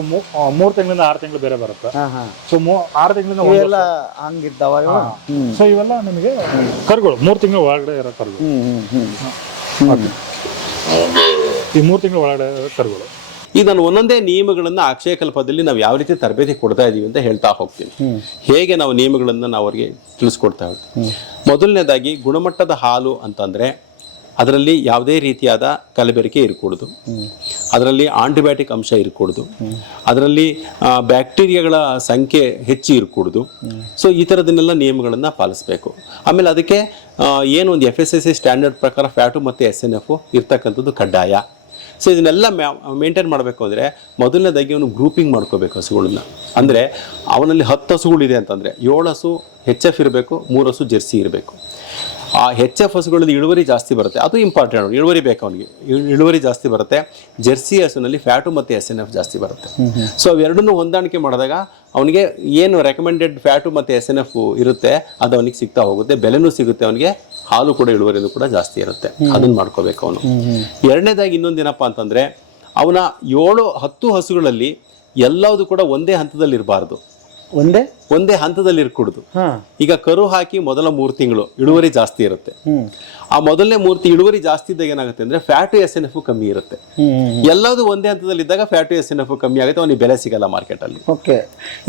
3 ತಿಂಗಳಿಂದ 6 ತಿಂಗಳು ಬೇರೆ ಬರುತ್ತೆ. ಸೊ 6 ತಿಂಗಳಿಂದ ಇವೆಲ್ಲ ಹಂಗಿದ್ದಾವ? ಸೊ ಇವೆಲ್ಲ ನಿಮಗೆ ಕರುಗಳು 3 ತಿಂಗಳ ಒಳಗಡೆ ಇರೋ ಕರುಗಳು. ಈ 3 ತಿಂಗಳ ಒಳಗಡೆ ಇರೋ ಕರುಗಳು. ಈಗ ನಾನು ಒಂದೊಂದೇ ನಿಯಮಗಳನ್ನು ಅಕ್ಷಯಕಲ್ಪದಲ್ಲಿ ನಾವು ಯಾವ ರೀತಿ ತರಬೇತಿ ಕೊಡ್ತಾ ಇದ್ದೀವಿ ಅಂತ ಹೇಳ್ತಾ ಹೋಗ್ತೀನಿ. ಹೇಗೆ ನಾವು ನಿಯಮಗಳನ್ನು ನಾವು ಅವರಿಗೆ ತಿಳಿಸ್ಕೊಡ್ತಾ ಹೋಗ್ತೀವಿ. ಮೊದಲನೇದಾಗಿ ಗುಣಮಟ್ಟದ ಹಾಲು ಅಂತಂದರೆ ಅದರಲ್ಲಿ ಯಾವುದೇ ರೀತಿಯಾದ ಕಲಬೆರಕೆ ಇರಕೂಡದು, ಅದರಲ್ಲಿ ಆಂಟಿಬಯೋಟಿಕ್ ಅಂಶ ಇರಕೂಡದು, ಅದರಲ್ಲಿ ಬ್ಯಾಕ್ಟೀರಿಯಾಗಳ ಸಂಖ್ಯೆ ಹೆಚ್ಚು ಇರಕೂಡದು. ಸೊ ಈ ಥರದನ್ನೆಲ್ಲ ನಿಯಮಗಳನ್ನು ಪಾಲಿಸಬೇಕು. ಆಮೇಲೆ ಅದಕ್ಕೆ ಏನು ಒಂದು FSSAI ಸ್ಟ್ಯಾಂಡರ್ಡ್ ಪ್ರಕಾರ ಫ್ಯಾಟು ಮತ್ತು SNF ಇರ್ತಕ್ಕಂಥದ್ದು ಕಡ್ಡಾಯ. ಸೊ ಇದನ್ನೆಲ್ಲ ಮೇಂಟೈನ್ ಮಾಡಬೇಕು ಅಂದರೆ ಮೊದಲನೇದಾಗಿ ಅವನು ಗ್ರೂಪಿಂಗ್ ಮಾಡ್ಕೋಬೇಕು ಹಸುಗಳನ್ನ. ಅಂದರೆ ಅವನಲ್ಲಿ 10 ಹಸುಗಳಿದೆ ಅಂತಂದರೆ 7 ಹಸು HF ಇರಬೇಕು, 3 ಹಸು ಜೆರ್ಸಿ ಇರಬೇಕು. ಆ HF ಹಸುಗಳಲ್ಲಿ ಇಳುವರಿ ಜಾಸ್ತಿ ಬರುತ್ತೆ, ಅದು ಇಂಪಾರ್ಟೆಂಟ್. ಇಳುವರಿ ಬೇಕು ಅವನಿಗೆ, ಇಳುವರಿ ಜಾಸ್ತಿ ಬರುತ್ತೆ. ಜೆರ್ಸಿ ಹಸುನಲ್ಲಿ ಫ್ಯಾಟು ಮತ್ತು SNF ಜಾಸ್ತಿ ಬರುತ್ತೆ. ಸೊ ಅವೆರಡನ್ನೂ ಹೊಂದಾಣಿಕೆ ಮಾಡಿದಾಗ ಅವನಿಗೆ ಏನು ರೆಕಮೆಂಡೆಡ್ ಫ್ಯಾಟು ಮತ್ತು SNF ಇರುತ್ತೆ ಅದು ಅವನಿಗೆ ಸಿಗ್ತಾ ಹೋಗುತ್ತೆ, ಬೆಲೆನೂ ಸಿಗುತ್ತೆ ಅವನಿಗೆ, ಹಾಲು ಕೂಡ ಇಳುವರಿನೂ ಕೂಡ ಜಾಸ್ತಿ ಇರುತ್ತೆ. ಅದನ್ನು ಮಾಡ್ಕೋಬೇಕು ಅವನು. ಎರಡನೇದಾಗಿ ಇನ್ನೊಂದೇನಪ್ಪ ಅಂತಂದರೆ ಅವನ 7-10 ಹಸುಗಳಲ್ಲಿ ಎಲ್ಲವುದು ಕೂಡ ಒಂದೇ ಹಂತದಲ್ಲಿ ಇರಬಾರ್ದು, ಒಂದೇ ಹಂತದಲ್ಲಿ ಇರ್ಕೂಡ್ದು. ಈಗ ಕರು ಹಾಕಿ ಮೊದಲ 3 ತಿಂಗಳು ಇಳುವರಿ ಜಾಸ್ತಿ ಇರುತ್ತೆ. ಆ ಮೊದಲನೇ 3 ಇಳುವರಿ ಜಾಸ್ತಿ ಇದ್ದಾಗ ಏನಾಗುತ್ತೆ ಅಂದ್ರೆ ಫ್ಯಾಟು SNF ಕಮ್ಮಿ ಇರುತ್ತೆ. ಎಲ್ಲದೂ ಒಂದೇ ಹಂತದಲ್ಲಿ ಇದ್ದಾಗ ಫ್ಯಾಟು SNF ಕಮ್ಮಿ ಆಗುತ್ತೆ, ಅವನಿಗೆ ಬೆಲೆ ಸಿಗಲ್ಲ ಮಾರ್ಕೆಟ್ ಅಲ್ಲಿ. ಓಕೆ,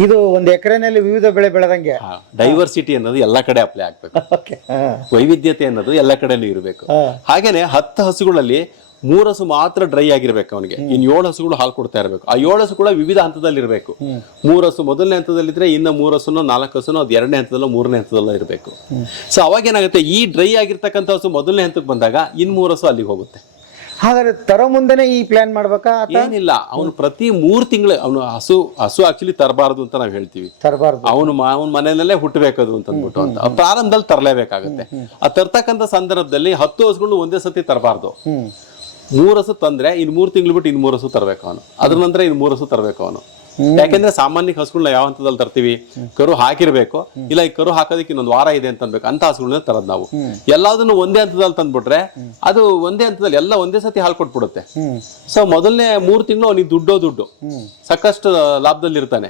ಇದು ಒಂದು ಎಕರೆನಲ್ಲಿ ವಿವಿಧ ಬೆಳೆ ಬೆಳೆದಂಗೆ ಡೈವರ್ಸಿಟಿ ಅನ್ನೋದು ಎಲ್ಲ ಕಡೆ ಅಪ್ಲೈ ಆಗ್ಬೇಕು. ವೈವಿಧ್ಯತೆ ಅನ್ನೋದು ಎಲ್ಲ ಕಡೆಯಲ್ಲೂ ಇರಬೇಕು. ಹಾಗೇನೆ 10 ಹಸುಗಳಲ್ಲಿ 3 ಹಸು ಮಾತ್ರ ಡ್ರೈ ಆಗಿರ್ಬೇಕು ಅವನಿಗೆ, ಇನ್ನು 7 ಹಸುಗಳು ಹಾಲು ಕೊಡ್ತಾ ಇರಬೇಕು. ಆ 7 ಹಸು ಕೂಡ ವಿವಿಧ ಹಂತದಲ್ಲಿ ಇರಬೇಕು. 3 ಹಸು ಮೊದಲನೇ ಹಂತದಲ್ಲಿದ್ರೆ ಇನ್ನು 3 ಹಸುನೋ 4 ಹಸುನೋ ಅದು 2ನೇ ಹಂತದಲ್ಲೋ 3ನೇ ಹಂತದಲ್ಲೋ ಇರಬೇಕು. ಸೊ ಅವಾಗ ಏನಾಗುತ್ತೆ, ಈ ಡ್ರೈ ಆಗಿರ್ತಕ್ಕಂಥ ಹಸು ಮೊದಲನೇ ಹಂತಕ್ಕೆ ಬಂದಾಗ ಇನ್ನು 3 ಹಸು ಅಲ್ಲಿಗೆ ಹೋಗುತ್ತೆ. ಹಾಗಾದ್ರೆ ತರೋ ಮುಂದೆನೆ ಈ ಪ್ಲಾನ್ ಮಾಡ್ಬೇಕಾ ಏನಿಲ್ಲ, ಅವನು ಪ್ರತಿ 3 ತಿಂಗಳು ಅವನು ಹಸು ಆಕ್ಚುಲಿ ತರಬಾರದು ಅಂತ ನಾವು ಹೇಳ್ತೀವಿ. ತರಬಾರ್ದು, ಅವನು ಮನೆಯಲ್ಲೇ ಹುಟ್ಟಬೇಕದು ಅಂತ ಅಂದ್ಬಿಟ್ಟು ಅಂತ ಪ್ರಾರಂಭದಲ್ಲಿ ತರಲೇಬೇಕಾಗುತ್ತೆ. ಆ ತರ್ತಕ್ಕಂಥ ಸಂದರ್ಭದಲ್ಲಿ 10 ಹಸುಗಳು ಒಂದೇ ಸತಿ ತರಬಾರ್ದು. 3 ಹಸು ತಂದ್ರೆ ಇನ್ನು 3 ತಿಂಗಳು ಬಿಟ್ಟು ಇನ್ನು 3 ಹಸು ತರಬೇಕು ಅವನು. ಅದ್ರ ನಂತರ ಇನ್ನು 3 ಹಸು ತರಬೇಕು ಅವನು. ಯಾಕೆಂದ್ರೆ ಸಾಮಾನ್ಯ ಹಸುಗಳನ್ನ ಯಾವ ಹಂತದಲ್ಲಿ ತರ್ತೀವಿ, ಕರು ಹಾಕಿರ್ಬೇಕು, ಇಲ್ಲ ಈ ಕರು ಹಾಕೋದಕ್ಕೆ ಇನ್ನೊಂದು ವಾರ ಇದೆ ಅಂತ ಅನ್ಬೇಕು, ಅಂತ ಹಸುಗಳನ್ನ ತರದ್ ನಾವು. ಎಲ್ಲದನ್ನು ಒಂದೇ ಹಂತದಲ್ಲಿ ತಂದ್ಬಿಟ್ರೆ ಅದು ಒಂದೇ ಹಂತದಲ್ಲಿ ಎಲ್ಲ ಒಂದೇ ಸತಿ ಹಾಲು ಕೊಟ್ಬಿಡುತ್ತೆ. ಸೊ ಮೊದಲನೇ 3 ತಿಂಗಳು ಅವನಿಗೆ ದುಡ್ಡು ಸಾಕಷ್ಟು ಲಾಭದಲ್ಲಿ ಇರ್ತಾನೆ.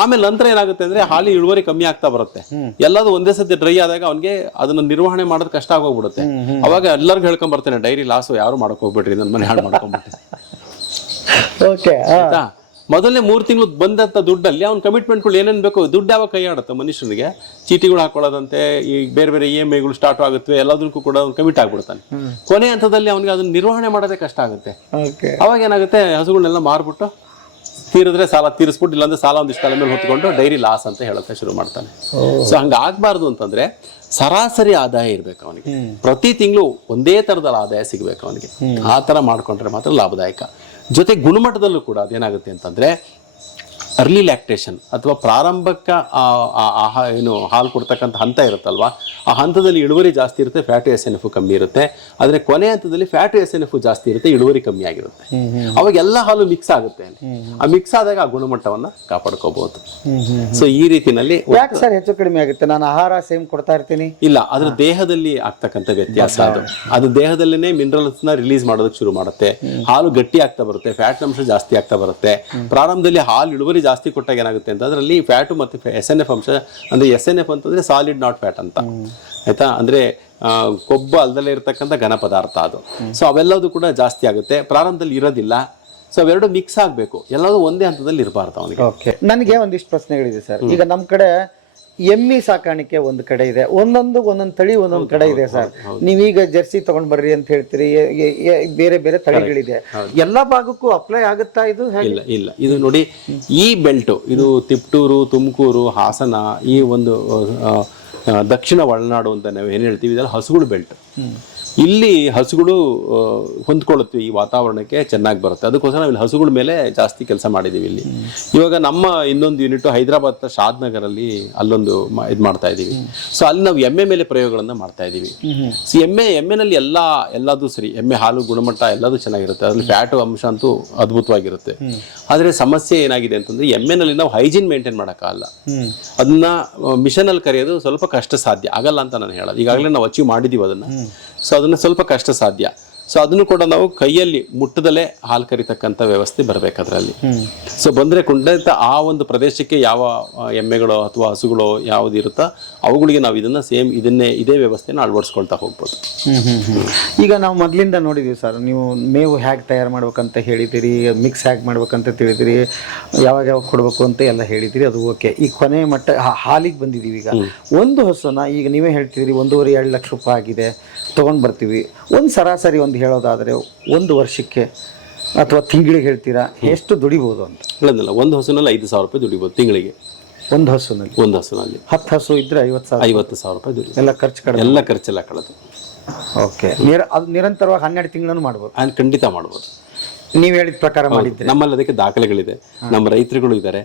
ಆಮೇಲೆ ನಂತರ ಏನಾಗುತ್ತೆ ಅಂದ್ರೆ ಹಾಲಿನ ಇಳುವರಿ ಕಮ್ಮಿ ಆಗ್ತಾ ಬರುತ್ತೆ. ಎಲ್ಲದು ಒಂದೇ ಸತಿ ಡ್ರೈ ಆದಾಗ ಅವನಿಗೆ ಅದನ್ನ ನಿರ್ವಹಣೆ ಮಾಡೋದು ಕಷ್ಟ ಆಗೋಗ್ಬಿಡುತ್ತೆ. ಅವಾಗ ಎಲ್ಲರಿಗೂ ಹೇಳ್ಕೊಂಡ್ ಬರ್ತೇನೆ, ಡೈರಿ ಲಾಸು ಯಾರು ಮಾಡಕ್ ಹೋಗ್ಬಿಟ್ರಿ, ನನ್ನ ಮನೆ ಹಾಳು ಮಾಡ್ಕೊಂಡ್ಬಿಟ್ಟೆ. ಆಯ್ತಾ? ಮೊದಲನೇ 3 ತಿಂಗಳು ಬಂದಂತ ದುಡ್ಡಲ್ಲಿ ಅವ್ನ ಕಮಿಟ್ಮೆಂಟ್ಗಳು ಏನೇನ್ ಬೇಕು, ದುಡ್ಡು ಯಾವಾಗ ಕೈ ಆಡುತ್ತೆ ಮನುಷ್ಯನಿಗೆ, ಚೀಟಿಗಳು ಹಾಕೊಳ್ಳೋದಂತೆ, ಈ ಬೇರೆ ಬೇರೆ EMIಗಳು ಸ್ಟಾರ್ಟ್ ಆಗುತ್ತವೆ, ಎಲ್ಲದಕ್ಕೂ ಕೂಡ ಅವ್ನು ಕಮಿಟ್ ಆಗ್ಬಿಡ್ತಾನೆ. ಕೊನೆ ಹಂತದಲ್ಲಿ ಅವನಿಗೆ ಅದನ್ನ ನಿರ್ವಹಣೆ ಮಾಡೋದೇ ಕಷ್ಟ ಆಗುತ್ತೆ. ಅವಾಗ ಏನಾಗುತ್ತೆ, ಹಸುಗಳನ್ನೆಲ್ಲ ಮಾರ್ಬಿಟ್ಟು ತೀರಿದ್ರೆ ಸಾಲ ತೀರಿಸ್ಬಿಟ್ಟು, ಇಲ್ಲಾಂದ್ರೆ ಸಾಲ ಒಂದಿಷ್ಟು ತಲೆ ಮೇಲೆ ಹೊತ್ಕೊಂಡು ಡೈರಿ ಲಾಸ್ ಅಂತ ಹೇಳಕ್ಕೆ ಶುರು ಮಾಡ್ತಾನೆ. ಸೊ ಹಂಗಾಗಬಾರ್ದು ಅಂತಂದ್ರೆ ಸರಾಸರಿ ಆದಾಯ ಇರ್ಬೇಕು ಅವನಿಗೆ. ಪ್ರತಿ ತಿಂಗಳು ಒಂದೇ ತರದಲ್ಲಿ ಆದಾಯ ಸಿಗ್ಬೇಕು ಅವನಿಗೆ. ಆ ತರ ಮಾಡ್ಕೊಂಡ್ರೆ ಮಾತ್ರ ಲಾಭದಾಯಕ. ಜೊತೆ ಗುಣಮಟ್ಟದಲ್ಲೂ ಕೂಡ ಅದೇನಾಗುತ್ತೆ ಅಂತಂದ್ರೆ ಅರ್ಲಿ ಲ್ಯಾಕ್ಟೇಷನ್ ಅಥವಾ ಪ್ರಾರಂಭಕ್ಕೆ ಏನು ಹಾಲು ಕೊಡ್ತಕ್ಕಂಥ ಹಂತ ಇರುತ್ತಲ್ವಾ, ಆ ಹಂತದಲ್ಲಿ ಇಳುವರಿ ಜಾಸ್ತಿ ಇರುತ್ತೆ, ಫ್ಯಾಟು SNF ಕಮ್ಮಿ ಇರುತ್ತೆ. ಆದರೆ ಕೊನೆ ಹಂತದಲ್ಲಿ ಫ್ಯಾಟು SNF ಜಾಸ್ತಿ ಇರುತ್ತೆ, ಇಳುವರಿ ಕಮ್ಮಿ ಆಗಿರುತ್ತೆ. ಅವಾಗ ಎಲ್ಲ ಹಾಲು ಮಿಕ್ಸ್ ಆಗುತ್ತೆ. ಆ ಮಿಕ್ಸ್ ಆದಾಗ ಆ ಗುಣಮಟ್ಟವನ್ನ ಕಾಪಾಡ್ಕೋಬಹುದು. ಸೊ ಈ ರೀತಿನಲ್ಲಿ ಯಾಕೆ ಸರ್ ಹೆಚ್ಚು ಕಡಿಮೆ ಆಗುತ್ತೆ? ನಾನು ಆಹಾರ ಸೇಮ್ ಕೊಡ್ತಾ ಇರ್ತೀನಿ. ಇಲ್ಲ, ಅದ್ರ ದೇಹದಲ್ಲಿ ಆಗ್ತಕ್ಕಂಥ ವ್ಯತ್ಯಾಸ ಅದು ದೇಹದಲ್ಲಿನೇ ಮಿನರಲ್ಸ್ ನ ರಿಲೀಸ್ ಮಾಡೋದಕ್ಕೆ ಶುರು ಮಾಡುತ್ತೆ. ಹಾಲು ಗಟ್ಟಿ ಆಗ್ತಾ ಬರುತ್ತೆ, ಫ್ಯಾಟ್ ಅಂಶ ಜಾಸ್ತಿ ಆಗ್ತಾ ಬರುತ್ತೆ. ಪ್ರಾರಂಭದಲ್ಲಿ ಹಾಲು ಇಳುವರಿ ಜಾಸ್ತಿ ಕೊಟ್ಟಾಗ ಏನಾಗುತ್ತೆ ಅಂತ ಅದರಲ್ಲಿ ಫ್ಯಾಟು ಮತ್ತು SNF ಅಂಶ, ಅಂದ್ರೆ SNF ಅಂತಂದ್ರೆ ಸಾಲಿಡ್ ನಾಟ್ ಫ್ಯಾಟ್ ಅಂತ, ಆಯ್ತಾ? ಅಂದ್ರೆ ಕೊಬ್ಬು ಅಲ್ದಲ್ಲೇ ಇರತಕ್ಕಂಥ ಘನ ಪದಾರ್ಥ ಅದು. ಸೊ ಅವೆಲ್ಲದೂ ಕೂಡ ಜಾಸ್ತಿ ಆಗುತ್ತೆ, ಪ್ರಾರಂಭದಲ್ಲಿ ಇರೋದಿಲ್ಲ. ಸೊ ಅವೆರಡು ಮಿಕ್ಸ್ ಆಗಬೇಕು, ಎಲ್ಲದೂ ಒಂದೇ ಹಂತದಲ್ಲಿ ಇರಬಾರ್ದು ಅವನಿಗೆ. ಓಕೆ, ನನಗೆ ಒಂದಿಷ್ಟು ಪ್ರಶ್ನೆಗಳಿದೆ ಸರ್. ಈಗ ನಮ್ಮ ಕಡೆ ಎಮ್ಮಿ ಸಾಕಾಣಿಕೆ ಒಂದು ಕಡೆ ಇದೆ, ಒಂದೊಂದು ತಳಿ ಒಂದೊಂದು ಕಡೆ ಇದೆ ಸರ್. ನೀವೀಗ ಜರ್ಸಿ ತಗೊಂಡ್ ಬರ್ರಿ ಅಂತ ಹೇಳ್ತೀರಿ, ಬೇರೆ ಬೇರೆ ತಳಿಗಳಿದೆ. ಎಲ್ಲಾ ಭಾಗಕ್ಕೂ ಅಪ್ಲೈ ಆಗುತ್ತಾ ಇದು? ಇಲ್ಲ, ಇದು ನೋಡಿ, ಈ ಬೆಲ್ಟ್ ಇದು ತಿಪ್ಟೂರು, ತುಮಕೂರು, ಹಾಸನ, ಈ ಒಂದು ದಕ್ಷಿಣ ಒಳನಾಡು ಅಂತ ನಾವು ಏನ್ ಹೇಳ್ತೀವಿ, ಇದೆಲ್ಲ ಹಸುಗಳು ಬೆಲ್ಟ್. ಇಲ್ಲಿ ಹಸುಗಳು ಹೊಂದ್ಕೊಳ್ಳುತ್ತವೆ, ಈ ವಾತಾವರಣಕ್ಕೆ ಚೆನ್ನಾಗಿ ಬರುತ್ತೆ. ಅದಕ್ಕೋಸ್ಕರ ನಾವು ಇಲ್ಲಿ ಹಸುಗಳ ಮೇಲೆ ಜಾಸ್ತಿ ಕೆಲಸ ಮಾಡಿದ್ದೀವಿ. ಇಲ್ಲಿ ಇವಾಗ ನಮ್ಮ ಇನ್ನೊಂದು ಯೂನಿಟ್ ಹೈದರಾಬಾದ್ ಶಾದ್ನಗರಲ್ಲಿ ಅಲ್ಲೊಂದು ಇದು ಮಾಡ್ತಾ ಇದ್ದೀವಿ. ಸೊ ಅಲ್ಲಿ ನಾವು ಎಮ್ಮೆ ಮೇಲೆ ಪ್ರಯೋಗಗಳನ್ನ ಮಾಡ್ತಾ ಇದ್ದೀವಿ. ಸೊ ಎಮ್ಮೆನಲ್ಲಿ ಎಲ್ಲದೂ ಸರಿ, ಎಮ್ಮೆ ಹಾಲು ಗುಣಮಟ್ಟ ಎಲ್ಲದೂ ಚೆನ್ನಾಗಿರುತ್ತೆ, ಅದ್ರಲ್ಲಿ ಫ್ಯಾಟು ಅಂಶ ಅಂತೂ ಅದ್ಭುತವಾಗಿರುತ್ತೆ. ಆದರೆ ಸಮಸ್ಯೆ ಏನಾಗಿದೆ ಅಂತಂದ್ರೆ ಎಮ್ಮೆನಲ್ಲಿ ನಾವು ಹೈಜೀನ್ ಮೇಂಟೈನ್ ಮಾಡೋಕ್ಕಾಗಲ್ಲ. ಅದನ್ನ ಮಿಷನ್ ಅಲ್ಲಿ ಕರೆಯೋದು ಸ್ವಲ್ಪ ಕಷ್ಟ ಸಾಧ್ಯ, ಆಗಲ್ಲ ಅಂತ ನಾನು ಹೇಳೋದು. ಈಗಾಗಲೇ ನಾವು ಅಚೀವ್ ಮಾಡಿದ್ದೀವಿ ಅದನ್ನ. ಸೊ ಅದನ್ನ ಸ್ವಲ್ಪ ಕಷ್ಟ ಸಾಧ್ಯ. ಸೊ ಅದನ್ನು ಕೂಡ ನಾವು ಕೈಯಲ್ಲಿ ಮುಟ್ಟದಲ್ಲೇ ಹಾಲು ಕರಿತಕ್ಕಂಥ ವ್ಯವಸ್ಥೆ ಬರಬೇಕು ಅದರಲ್ಲಿ. ಸೊ ಬಂದರೆ ಖಂಡಿತ ಆ ಒಂದು ಪ್ರದೇಶಕ್ಕೆ ಯಾವ ಎಮ್ಮೆಗಳು ಅಥವಾ ಹಸುಗಳು ಯಾವ್ದು ಇರುತ್ತೋ ಅವುಗಳಿಗೆ ನಾವು ಇದನ್ನ ಸೇಮ್ ಇದೇ ವ್ಯವಸ್ಥೆನ ಅಳವಡಿಸ್ಕೊಳ್ತಾ ಹೋಗ್ಬೋದು. ಈಗ ನಾವು ಮೊದಲಿಂದ ನೋಡಿದೀವಿ ಸರ್, ನೀವು ಮೇವು ಹೇಗೆ ತಯಾರು ಮಾಡ್ಬೇಕಂತ ಹೇಳಿದಿರಿ, ಮಿಕ್ಸ್ ಹೇಗೆ ಮಾಡ್ಬೇಕಂತ ತಿಳಿದಿರಿ, ಯಾವಾಗ ಕೊಡಬೇಕು ಅಂತ ಎಲ್ಲ ಹೇಳಿದಿರಿ, ಅದು ಓಕೆ. ಈ ಕೊನೆ ಮಟ್ಟ ಹಾಲಿಗೆ ಬಂದಿದ್ದೀವಿ. ಈಗ ಒಂದು ಹಸುನ ಈಗ ನೀವೇ ಹೇಳ್ತಿದ್ರಿ 1.5-2 ಲಕ್ಷ ರೂಪಾಯಿ ಆಗಿದೆ, ತೊಗೊಂಡು ಬರ್ತೀವಿ. ಒಂದು ಸರಾಸರಿ ಒಂದು ಹೇಳೋದಾದರೆ ಒಂದು ವರ್ಷಕ್ಕೆ ಅಥವಾ ತಿಂಗಳಿಗೆ ಹೇಳ್ತೀರಾ ಎಷ್ಟು ದುಡಿಬೋದು ಅಂತ? ಹೇಳೋದಿಲ್ಲ, ಒಂದು ಹಸುನಲ್ಲಿ 5,000 ರೂಪಾಯಿ ದುಡಿಬೋದು ತಿಂಗಳಿಗೆ. ಒಂದು ಹಸುನಲ್ಲಿ 10 ಹಸು ಇದ್ರೆ 50,000 ರೂಪಾಯಿ ದುಡಿಬೋದು. ಎಲ್ಲ ಖರ್ಚು ಕಡಿಮೆ, ಎಲ್ಲ ಖರ್ಚೆಲ್ಲ ಕಳೆದು. ಓಕೆ, ಅದು ನಿರಂತರವಾಗಿ 12 ತಿಂಗಳನ್ನು ಮಾಡ್ಬೋದು. ಖಂಡಿತ ಮಾಡ್ಬೋದು. ನೀವು ಹೇಳಿದ ಪ್ರಕಾರ ಮಾಡಿದ್ರೆ ನಮ್ಮಲ್ಲಿ ಅದಕ್ಕೆ ದಾಖಲೆಗಳಿದೆ. ನಮ್ಮ ರೈತರುಗಳು ಇದ್ದಾರೆ,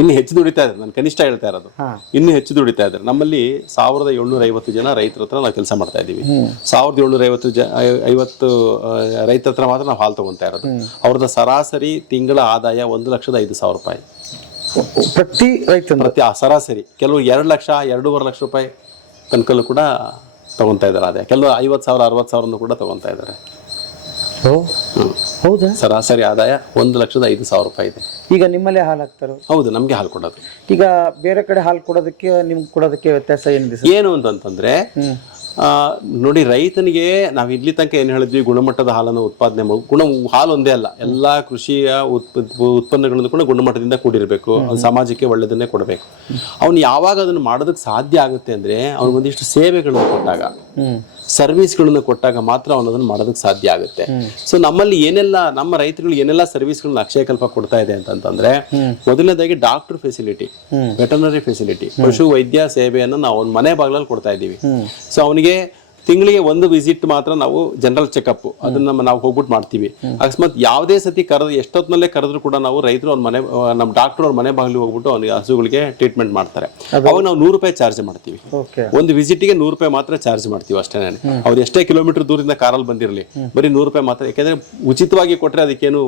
ಇನ್ನು ಹೆಚ್ಚು ದುಡಿತಾ ಇದ್ದಾರೆ. ನಾನು ಕನಿಷ್ಠ ಹೇಳ್ತಾ ಇರೋದು, ಇನ್ನು ಹೆಚ್ಚು ದುಡಿತಾ ಇದ್ದಾರೆ. ನಮ್ಮಲ್ಲಿ 1750 ಜನ ರೈತರ ಹತ್ರ ನಾವು ಕೆಲಸ ಮಾಡ್ತಾ ಇದ್ದೀವಿ. 1750 ರೈತರ ಹತ್ರ ಮಾತ್ರ ನಾವು ಹಾಲು ತಗೊಂತಾ ಇರೋದು. ಅವ್ರದ್ದು ಸರಾಸರಿ ತಿಂಗಳ ಆದಾಯ 1,05,000 ರೂಪಾಯಿ ಪ್ರತಿ ರೈತ. ಸರಾಸರಿ ಕೆಲವು 2 ಲಕ್ಷ 2.5 ಲಕ್ಷ ರೂಪಾಯಿ ತನಕಲ್ಲೂ ಕೂಡ ತಗೊಂತಾ ಇದ್ದಾರೆ ಆದಾಯ. ಕೆಲವು 50,000 60,000 ಕೂಡ ತಗೊಂತಾ ಇದ್ದಾರೆ. ಹೌದಾ? ಸರಾಸರಿ ಆದಾಯ 1,05,000 ರೂಪಾಯಿ ಇದೆ. ಈಗ ನಿಮ್ಮಲ್ಲೇ ಹಾಲು ಹಾಕ್ತಾರೋ? ಹೌದು, ನಮ್ಗೆ ಹಾಲು ಕೊಡೋದು. ಈಗ ಬೇರೆ ಕಡೆ ಹಾಲು ಕೊಡೋದಕ್ಕೆ ನಿಮ್ಗೆ ಕೊಡೋದಕ್ಕೆ ವ್ಯತ್ಯಾಸ ಏನಿದೆ? ಏನು ಅಂತಂತಂದ್ರೆ ನೋಡಿ, ರೈತನಿಗೆ ನಾವು ಇಲ್ಲಿ ತನಕ ಏನು ಹೇಳಿದ್ವಿ, ಗುಣಮಟ್ಟದ ಹಾಲನ್ನು ಉತ್ಪಾದನೆ ಹಾಲು ಒಂದೇ ಅಲ್ಲ, ಎಲ್ಲಾ ಕೃಷಿಯ ಉತ್ಪನ್ನಗಳನ್ನು ಕೂಡ ಗುಣಮಟ್ಟದಿಂದ ಕೂಡಿರಬೇಕು. ಅದು ಸಮಾಜಕ್ಕೆ ಒಳ್ಳೆದನ್ನೇ ಕೊಡಬೇಕು. ಅವ್ನು ಯಾವಾಗ ಅದನ್ನು ಮಾಡೋದಕ್ಕೆ ಸಾಧ್ಯ ಆಗುತ್ತೆ ಅಂದ್ರೆ ಅವ್ನಿಗೊಂದಿಷ್ಟು ಸೇವೆಗಳನ್ನು ಕೊಟ್ಟಾಗ, ಸರ್ವಿಸ್ಗಳನ್ನು ಕೊಟ್ಟಾಗ ಮಾತ್ರ ಅವನು ಅದನ್ನು ಮಾಡೋದಕ್ಕೆ ಸಾಧ್ಯ ಆಗುತ್ತೆ. ಸೊ ನಮ್ಮಲ್ಲಿ ನಮ್ಮ ರೈತರುಗಳು ಏನೆಲ್ಲ ಸರ್ವಿಸ್ಗಳನ್ನ ಅಕ್ಷಯಕಲ್ಪ ಕೊಡ್ತಾ ಇದೆ ಅಂತಂದ್ರೆ, ಮೊದಲನೇದಾಗಿ ಡಾಕ್ಟರ್ ಫೆಸಿಲಿಟಿ, ವೆಟರ್ನರಿ ಫೆಸಿಲಿಟಿ, ಪಶು ವೈದ್ಯ ಸೇವೆಯನ್ನು ನಾವು ಅವ್ನ ಮನೆ ಬಾಗಿಲಲ್ಲಿ ಕೊಡ್ತಾ ಇದ್ದೀವಿ. ಸೊ ಅವನಿಗೆ ತಿಂಗಳಿಗೆ ಒಂದು ವಿಸಿಟ್ ಮಾತ್ರ ನಾವು ಜನರಲ್ ಚೆಕಪ್ ಅದನ್ನ ನಾವು ಹೋಗ್ಬಿಟ್ಟು ಮಾಡ್ತೀವಿ. ಅಕಸ್ಮಾತ್ ಯಾವುದೇ ಸತಿ ಕರೆದು ಎಷ್ಟೊತ್ತಿನಲ್ಲೇ ಕರೆದ್ರು ಕೂಡ ನಾವು ರೈತರು ಅವ್ರ ಮನೆ ನಮ್ಮ ಡಾಕ್ಟರ್ ಅವ್ರ ಮನೆ ಬಾಗಿಲಿಗೆ ಹೋಗ್ಬಿಟ್ಟು ಅವ್ನಿಗೆ ಹಸುಗಳಿಗೆ ಟ್ರೀಟ್ಮೆಂಟ್ ಮಾಡ್ತಾರೆ. ಅವಾಗ ನಾವು 100 ರೂಪಾಯಿ ಚಾರ್ಜ್ ಮಾಡ್ತೀವಿ. ಒಂದು ವಿಸಿಟ್ಗೆ 100 ರೂಪಾಯಿ ಮಾತ್ರ ಚಾರ್ಜ್ ಮಾಡ್ತೀವಿ ಅಷ್ಟೇ. ಅವ್ರು ಎಷ್ಟೇ ಕಿಲೋಮೀಟರ್ ದೂರದಿಂದ ಕಾರಲ್ಲಿ ಬಂದಿರಲಿ ಬರೀ 100 ರೂಪಾಯಿ ಮಾತ್ರ. ಯಾಕಂದ್ರೆ ಉಚಿತವಾಗಿ ಕೊಟ್ರೆ ಅದಕ್ಕೇನು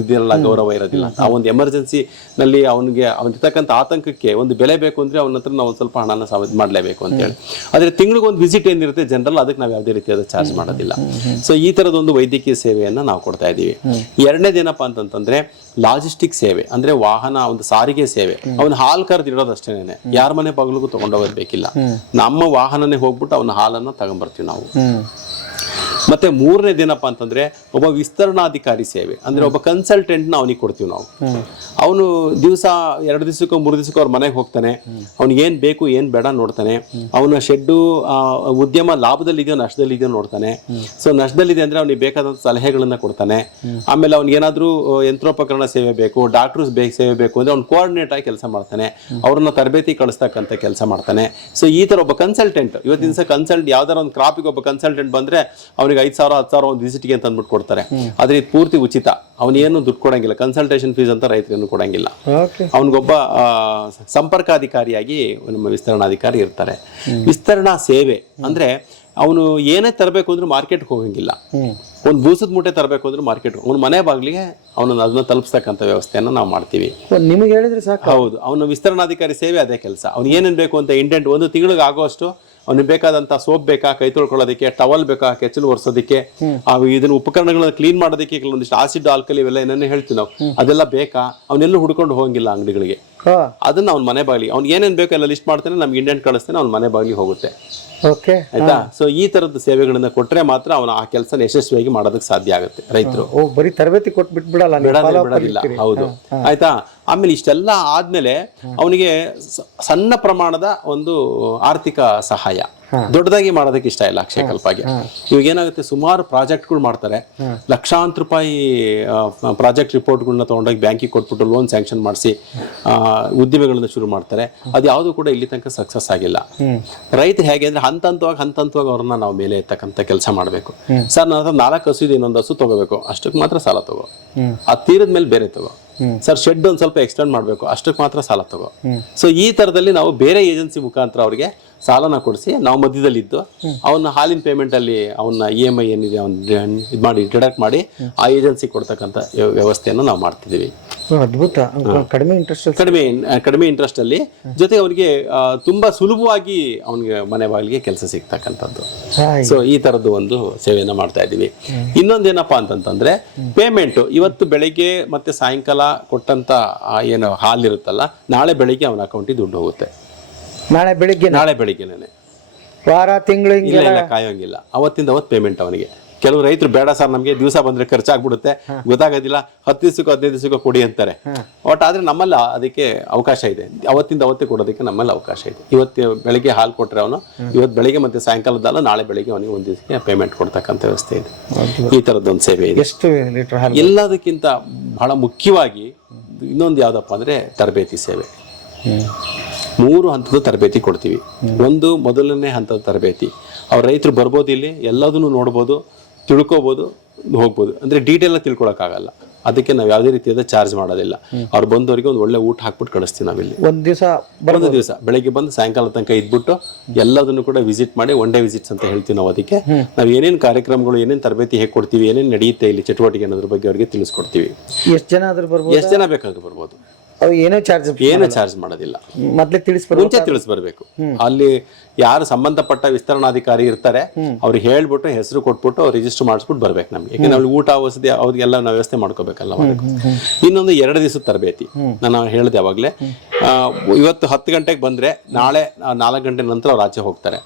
ಇದಿರಲ್ಲ, ಗೌರವ ಇರೋದಿಲ್ಲ. ಆ ಒಂದು ಎಮರ್ಜೆನ್ಸಿ ನಲ್ಲಿ ಅವನಿರ್ತಕ್ಕಂಥ ಆತಂಕಕ್ಕೆ ಒಂದು ಬೆಲೆ ಬೇಕು ಅಂದ್ರೆ ಅವನ ಹತ್ರ ನಾವು ಸ್ವಲ್ಪ ಹಣನ ಮಾಡಲೇಬೇಕು ಅಂತ ಹೇಳಿ. ಆದ್ರೆ ತಿಂಗಳಿಗೆ ಒಂದು ವಿಸಿಟ್ ಏನಿರುತ್ತೆ ಜನರಲ್, ಅದಕ್ಕೆ ನಾವು ಯಾವುದೇ ರೀತಿಯಾದ ಚಾರ್ಜ್ ಮಾಡೋದಿಲ್ಲ. ಸೊ ಈ ತರದೊಂದು ವೈದ್ಯಕೀಯ ಸೇವೆಯನ್ನ ನಾವು ಕೊಡ್ತಾ ಇದ್ದೀವಿ. ಎರಡನೇದೇನಪ್ಪ ಅಂತಂದ್ರೆ ಲಾಜಿಸ್ಟಿಕ್ ಸೇವೆ, ಅಂದ್ರೆ ವಾಹನ ಒಂದು ಸಾರಿಗೆ ಸೇವೆ. ಅವನ ಹಾಲು ಕರೆದಿಡೋದಷ್ಟೇನೆ, ಯಾರ ಮನೆ ಬಾಗಿಲಿಗೂ ತಗೊಂಡೋಗೋದು ಬೇಕಿಲ್ಲ. ನಮ್ಮ ವಾಹನನೇ ಹೋಗ್ಬಿಟ್ಟು ಅವನ ಹಾಲನ್ನ ತಗೊಂಡ್ಬರ್ತೀವಿ ನಾವು. ಮತ್ತೆ ಮೂರನೇದೇನಪ್ಪ ಅಂತಂದ್ರೆ ಒಬ್ಬ ವಿಸ್ತರಣಾಧಿಕಾರಿ ಸೇವೆ, ಅಂದ್ರೆ ಒಬ್ಬ ಕನ್ಸಲ್ಟೆಂಟ್ ನ ಅವನಿಗೆ ಕೊಡ್ತೀವಿ ನಾವು. ಅವನು ದಿವಸ 2 ದಿವಸಕ್ಕೋ 3 ದಿವಸಕ್ಕೋ ಅವ್ರ ಮನೆಗೆ ಹೋಗ್ತಾನೆ. ಅವ್ನಿಗೆ ಏನ್ ಬೇಕು ಏನ್ ಬೇಡ ನೋಡ್ತಾನೆ. ಅವನ ಶೆಡ್ಡು ಉದ್ಯಮ ಲಾಭದಲ್ಲಿ ಇದೆಯೋ ನಷ್ಟದಲ್ಲಿ ಇದೆಯೋ ನೋಡ್ತಾನೆ. ಸೊ ನಷ್ಟದಲ್ಲಿದೆ ಅಂದ್ರೆ ಅವ್ನಿಗೆ ಬೇಕಾದಂತ ಸಲಹೆಗಳನ್ನ ಕೊಡ್ತಾನೆ. ಆಮೇಲೆ ಅವ್ನಿಗೆ ಏನಾದ್ರೂ ಯಂತ್ರೋಪಕರಣ ಸೇವೆ ಬೇಕು, ಡಾಕ್ಟರ್ಸ್ ಸೇವೆ ಬೇಕು ಅಂದ್ರೆ ಅವ್ನು ಕೋಆರ್ಡಿನೇಟ್ ಆಗಿ ಕೆಲಸ ಮಾಡ್ತಾನೆ. ಅವ್ರನ್ನ ತರಬೇತಿ ಕಳಿಸ್ತಕ್ಕಂಥ ಕೆಲಸ ಮಾಡ್ತಾನೆ. ಸೊ ಈ ತರ ಒಬ್ಬ ಕನ್ಸಲ್ಟೆಂಟ್, ಇವತ್ತಿನ ದಿವಸ ಕನ್ಸಲ್ಟ್ ಯಾವ್ದಾರ ಒಂದು ಕ್ರಾಪಿಗೆ ಒಬ್ಬ ಕನ್ಸಲ್ಟೆಂಟ್ ಬಂದ್ರೆ ಅವ್ನಿಗೆ 5,000 10,000 ಒಂದು ವಿಸಿಟ್ಗೆ ಅಂತ ಅಂದ್ಬಿಟ್ಟು ಕೊಡ್ತಾರೆ. ಆದ್ರೆ ಇದು ಪೂರ್ತಿ ಉಚಿತ, ಅವನೇನು ದುಡ್ಡು ಕೊಡಂಗಿಲ್ಲ. ಕನ್ಸಲ್ಟೇಷನ್ ಫೀಸ್ ಅಂತ ರೈತರೇನು ಕೊಡಂಗಿಲ್ಲ. ಅವನಿಗೊಬ್ಬ ಸಂಪರ್ಕಾಧಿಕಾರಿಯಾಗಿ ನಮ್ಮ ವಿಸ್ತರಣಾಧಿಕಾರಿ ಇರ್ತಾರೆ. ವಿಸ್ತರಣಾ ಸೇವೆ ಅಂದ್ರೆ ಅವನು ಏನೇ ತರಬೇಕು ಅಂದ್ರೆ ಮಾರ್ಕೆಟ್ಗೆ ಹೋಗಂಗಿಲ್ಲ. ಒಂದು ಬೂಸದ ಮೂಟೆ ತರಬೇಕು ಅಂದ್ರೆ ಮಾರ್ಕೆಟ್, ಅವ್ನ ಮನೆ ಬಾಗಿಲಿಗೆ ಅದನ್ನ ತಲುಪಿಸ್ತಕ್ಕಂಥ ವ್ಯವಸ್ಥೆಯನ್ನ ನಾವು ಮಾಡ್ತೀವಿ. ನಿಮಗೆ ಹೇಳಿದ್ರೆ ಸಾಕು. ಹೌದು, ಅವನ ವಿಸ್ತರಣಾಧಿಕಾರಿ ಸೇವೆ ಅದೇ ಕೆಲಸ. ಅವ್ನು ಏನೇನ್ ಬೇಕು ಅಂತ ಇಂಟೆಂಟ್, ಒಂದು ತಿಂಗಳಿಗೆ ಆಗೋಷ್ಟು ಅವ್ನಿಗೆ ಬೇಕಾದಂತ ಸೋಪ್ ಬೇಕಾ, ಕೈ ತೊಳ್ಕೊಳ್ಳೋದಕ್ಕೆ, ಟವಲ್ ಬೇಕಾ, ಕೆಚ್ಚಲು ಒರೆಸೋದಕ್ಕೆ, ಇದನ್ನ ಉಪಕರಣಗಳನ್ನ ಕ್ಲೀನ್ ಮಾಡೋದಕ್ಕೆ, ಕೆಲವೊಂದಿಷ್ಟು ಆಸಿಡ್ ಆಲ್ಕಲಿ ಇವೆಲ್ಲ ಏನೇನು ಹೇಳ್ತೀವಿ ನಾವು, ಅದೆಲ್ಲ ಬೇಕಾ, ಅವನ್ನೆಲ್ಲೂ ಹುಡ್ಕೊಂಡು ಹೋಗಂಗಿಲ್ಲ ಅಂಗಡಿಗಳಿಗೆ. ಅದನ್ನ ಅವ್ನ ಮನೆ ಬಾಗಿಲಿ ಅವ್ನು ಏನೇನ್ ಬೇಕು ಎಲ್ಲ ಲಿಸ್ಟ್ ಮಾಡ್ತಾನೆ, ನಮ್ಗೆ ಇಂಡೆಂಟ್ ಕಳಿಸ್ತಾನೆ, ಅವ್ನ ಮನೆ ಬಾಗಿಲಿಗೆ ಹೋಗುತ್ತೆ. ಆಯ್ತಾ? ಸೊ ಈ ತರದ ಸೇವೆಗಳನ್ನ ಕೊಟ್ರೆ ಮಾತ್ರ ಅವನ ಆ ಕೆಲಸ ಯಶಸ್ವಿಯಾಗಿ ಮಾಡೋದಕ್ಕೆ ಸಾಧ್ಯ ಆಗುತ್ತೆ. ರೈತರು ಬರೀ ತರಬೇತಿ ಕೊಟ್ಟು ಬಿಡೋದಿಲ್ಲ. ಹೌದು, ಆಯ್ತಾ? ಆಮೇಲೆ ಇಷ್ಟೆಲ್ಲ ಆದ್ಮೇಲೆ ಅವನಿಗೆ ಸಣ್ಣ ಪ್ರಮಾಣದ ಒಂದು ಆರ್ಥಿಕ ಸಹಾಯ, ದೊಡ್ಡದಾಗಿ ಮಾಡೋದಕ್ಕೆ ಇಷ್ಟ ಇಲ್ಲ ಅಕ್ಷಯಕಲ್ಪಗೆ. ಇವಾಗ ಏನಾಗುತ್ತೆ, ಸುಮಾರು ಪ್ರಾಜೆಕ್ಟ್ಗಳು ಮಾಡ್ತಾರೆ. ಲಕ್ಷಾಂತರ ರೂಪಾಯಿ ಪ್ರಾಜೆಕ್ಟ್ ರಿಪೋರ್ಟ್ಗಳನ್ನ ತಗೊಂಡೋಗಿ ಬ್ಯಾಂಕಿಗೆ ಕೊಟ್ಬಿಟ್ಟು ಲೋನ್ ಸ್ಯಾಂಕ್ಷನ್ ಮಾಡಿಸಿ ಉದ್ದಿಮೆಗಳನ್ನ ಶುರು ಮಾಡ್ತಾರೆ. ಅದು ಯಾವುದು ಕೂಡ ಇಲ್ಲಿ ತನಕ ಸಕ್ಸಸ್ ಆಗಿಲ್ಲ. ರೈತರು ಹೇಗೆ ಅಂದ್ರೆ ಹಂತ ಹಂತವಾಗಿ ಅವ್ರನ್ನ ನಾವು ಮೇಲೆ ಎತ್ತಕ್ಕಂಥ ಕೆಲಸ ಮಾಡಬೇಕು. ಸರ್ ನನ್ನ ಹತ್ರ 4 ಹಸು ಇದೆ, ಇನ್ನೊಂದು ಹಸು ತಗೋಬೇಕು, ಅಷ್ಟಕ್ಕೆ ಮಾತ್ರ ಸಾಲ ತಗೋ. ಅದು ತೀರದ ಮೇಲೆ ಬೇರೆ ತಗೋ. ಸರ್ ಶೆಡ್ ಒಂದು ಸ್ವಲ್ಪ ಎಕ್ಸ್ಟೆಂಡ್ ಮಾಡಬೇಕು, ಅಷ್ಟಕ್ಕೆ ಮಾತ್ರ ಸಾಲ ತಗೋ. ಸೊ ಈ ತರದಲ್ಲಿ ನಾವು ಬೇರೆ ಏಜೆನ್ಸಿ ಮುಖಾಂತರ ಅವ್ರಿಗೆ ಸಾಲನ ಕೊಡಿಸಿ ನಾವು ಮಧ್ಯದಲ್ಲಿದ್ದು ಅವನ ಹಾಲಿನ ಪೇಮೆಂಟ್ ಅಲ್ಲಿ ಅವನ EMI ಏನಿದೆ ಅವ್ನ ಇದು ಮಾಡಿ ಡಿಡಕ್ಟ್ ಮಾಡಿ ಆ ಏಜೆನ್ಸಿ ಕೊಡ್ತಕ್ಕಂಥ ವ್ಯವಸ್ಥೆಯನ್ನು ನಾವು ಮಾಡ್ತಿದ್ದೀವಿ. ಅದ್ಭುತ. ಕಡಿಮೆ ಇಂಟ್ರೆಸ್ಟ್ ಅಲ್ಲಿ, ಜೊತೆಗೆ ಅವನಿಗೆ ತುಂಬಾ ಸುಲಭವಾಗಿ ಅವನಿಗೆ ಮನೆ ಬಾಗಿಲಿಗೆ ಕೆಲಸ ಸಿಗ್ತಕ್ಕಂಥದ್ದು. ಸೊ ಈ ತರದ್ದು ಒಂದು ಸೇವೆಯನ್ನ ಮಾಡ್ತಾ ಇದ್ದೀವಿ. ಇನ್ನೊಂದೇನಪ್ಪಾ ಅಂತಂತಂದ್ರೆ ಪೇಮೆಂಟ್ ಇವತ್ತು ಬೆಳಿಗ್ಗೆ ಮತ್ತೆ ಸಾಯಂಕಾಲ ಕೊಟ್ಟಂತ ಏನು ಹಾಲಿರುತ್ತಲ್ಲ, ನಾಳೆ ಬೆಳಿಗ್ಗೆ ಅವನ ಅಕೌಂಟಿಗೆ ದುಡ್ಡು ಹೋಗುತ್ತೆ. ನಾಳೆ ಬೆಳಿಗ್ಗೆನೆ, ವಾರ ತಿಂಗಳು ಇಲ್ಲ ಕಾಯೋಂಗಿಲ್ಲ. ಅವತ್ತಿಂದ ಅವತ್ತು ಪೇಮೆಂಟ್ ಅವನಿಗೆ. ಕೆಲವು ರೈತರು ಬೇಡ ಸರ್ ನಮಗೆ ದಿವಸ ಬಂದ್ರೆ ಖರ್ಚಾಗ್ಬಿಡುತ್ತೆ, ಗೊತ್ತಾಗೋದಿಲ್ಲ, 10 ದಿವಸಕ್ಕೋ 15 ದಿವಸಕ್ಕೋ ಕೊಡಿ ಅಂತಾರೆ. ಆದ್ರೆ ನಮ್ಮಲ್ಲಿ ಅದಕ್ಕೆ ಅವಕಾಶ ಇದೆ. ಅವತ್ತಿಂದ ಅವತ್ತೇ ಕೊಡೋದಕ್ಕೆ ನಮ್ಮಲ್ಲಿ ಅವಕಾಶ ಇದೆ. ಇವತ್ತು ಬೆಳಿಗ್ಗೆ ಹಾಲು ಕೊಟ್ರೆ ಅವನು ಇವತ್ತು ಬೆಳಿಗ್ಗೆ ಮತ್ತೆ ಸಾಯಂಕಾಲದಲ್ಲ ನಾಳೆ ಬೆಳಿಗ್ಗೆ ಅವನಿಗೆ ಒಂದು ದಿವಸಕ್ಕೆ ಪೇಮೆಂಟ್ ಕೊಡ್ತಕ್ಕಂಥ ವ್ಯವಸ್ಥೆ ಇದೆ. ಈ ತರದೊಂದು ಸೇವೆ ಇದೆ. ಎಷ್ಟು ಲೀಟರ್ ಹಾಲು? ಎಲ್ಲದಕ್ಕಿಂತ ಬಹಳ ಮುಖ್ಯವಾಗಿ ಇನ್ನೊಂದು ಯಾವ್ದಪ್ಪ ಅಂದ್ರೆ ತರಬೇತಿ ಸೇವೆ. 3 ಹಂತದ ತರಬೇತಿ ಕೊಡ್ತೀವಿ. ಒಂದು ಮೊದಲನೇ ಹಂತದ ತರಬೇತಿ, ಅವ್ರ ರೈತರು ಬರ್ಬೋದು, ಇಲ್ಲಿ ಎಲ್ಲದನ್ನು ನೋಡ್ಬೋದು, ತಿಳ್ಕೊಬೋದು, ಹೋಗ್ಬೋದು. ಅಂದ್ರೆ ಡೀಟೇಲ್ ತಿಳ್ಕೊಳಕ್ಕಾಗಲ್ಲ, ಅದಕ್ಕೆ ನಾವು ಯಾವುದೇ ರೀತಿಯಾದ ಚಾರ್ಜ್ ಮಾಡೋದಿಲ್ಲ. ಅವ್ರು ಬಂದವರಿಗೆ ಒಂದು ಒಳ್ಳೆ ಊಟ ಹಾಕ್ಬಿಟ್ಟು ಕಳಿಸ್ತೀವಿ ನಾವಿಲ್ಲಿ. ಒಂದು ದಿವಸ ಬೆಳಗ್ಗೆ ಬಂದು ಸಾಯಂಕಾಲ ತನಕ ಇದ್ಬಿಟ್ಟು ಎಲ್ಲದನ್ನು ಕೂಡ ವಿಸಿಟ್ ಮಾಡಿ, ಒನ್ ಡೇ ವಿಸಿಟ್ಸ್ ಅಂತ ಹೇಳ್ತೀವಿ ನಾವು. ಅದಕ್ಕೆ ನಾವು ಏನೇನು ಕಾರ್ಯಕ್ರಮಗಳು, ಏನೇನು ತರಬೇತಿ ಹೇಗೆ ಕೊಡ್ತೀವಿ, ಏನೇನು ನಡೆಯುತ್ತೆ ಇಲ್ಲಿ ಚಟುವಟಿಕೆ ಅನ್ನೋದ್ರ ಬಗ್ಗೆ ಅವ್ರಿಗೆ ತಿಳಿಸ್ಕೊಡ್ತೀವಿ. ಎಷ್ಟು ಜನ ಬೇಕಾದ್ರೂ ಬರ್ಬೋದು. ಏನೋ ಚಾರ್ಜ್ ಮಾಡೋದಿಲ್ಲ. ಮುಂಚೆ ತಿಳಿಸ್ಬರ್ಬೇಕು. ಅಲ್ಲಿ ಯಾರು ಸಂಬಂಧಪಟ್ಟ ವಿಸ್ತರಣಾಧಿಕಾರಿ ಇರ್ತಾರೆ ಅವ್ರಿಗೆ ಹೇಳ್ಬಿಟ್ಟು ಹೆಸರು ಕೊಟ್ಬಿಟ್ಟು ಅವ್ರು ರಿಜಿಸ್ಟರ್ ಮಾಡಿಸ್ಬಿಟ್ಟು ಬರ್ಬೇಕು ನಮ್ಗೆ. ಯಾಕಂದ್ರೆ ಅವ್ರಿಗೆ ಊಟ ವಸತಿ ಅವ್ರಿಗೆಲ್ಲ ನಾವು ವ್ಯವಸ್ಥೆ ಮಾಡ್ಕೋಬೇಕಲ್ಲ. ಇನ್ನೊಂದು 2 ದಿವಸದ ತರಬೇತಿ ನಾನು ಹೇಳಿದೆ ಅವಾಗ್ಲೇ. ಇವತ್ತು 10 ಗಂಟೆಗೆ ಬಂದ್ರೆ ನಾಳೆ 4 ಗಂಟೆ ನಂತರ ಅವ್ರು ಆಚೆ ಹೋಗ್ತಾರೆ.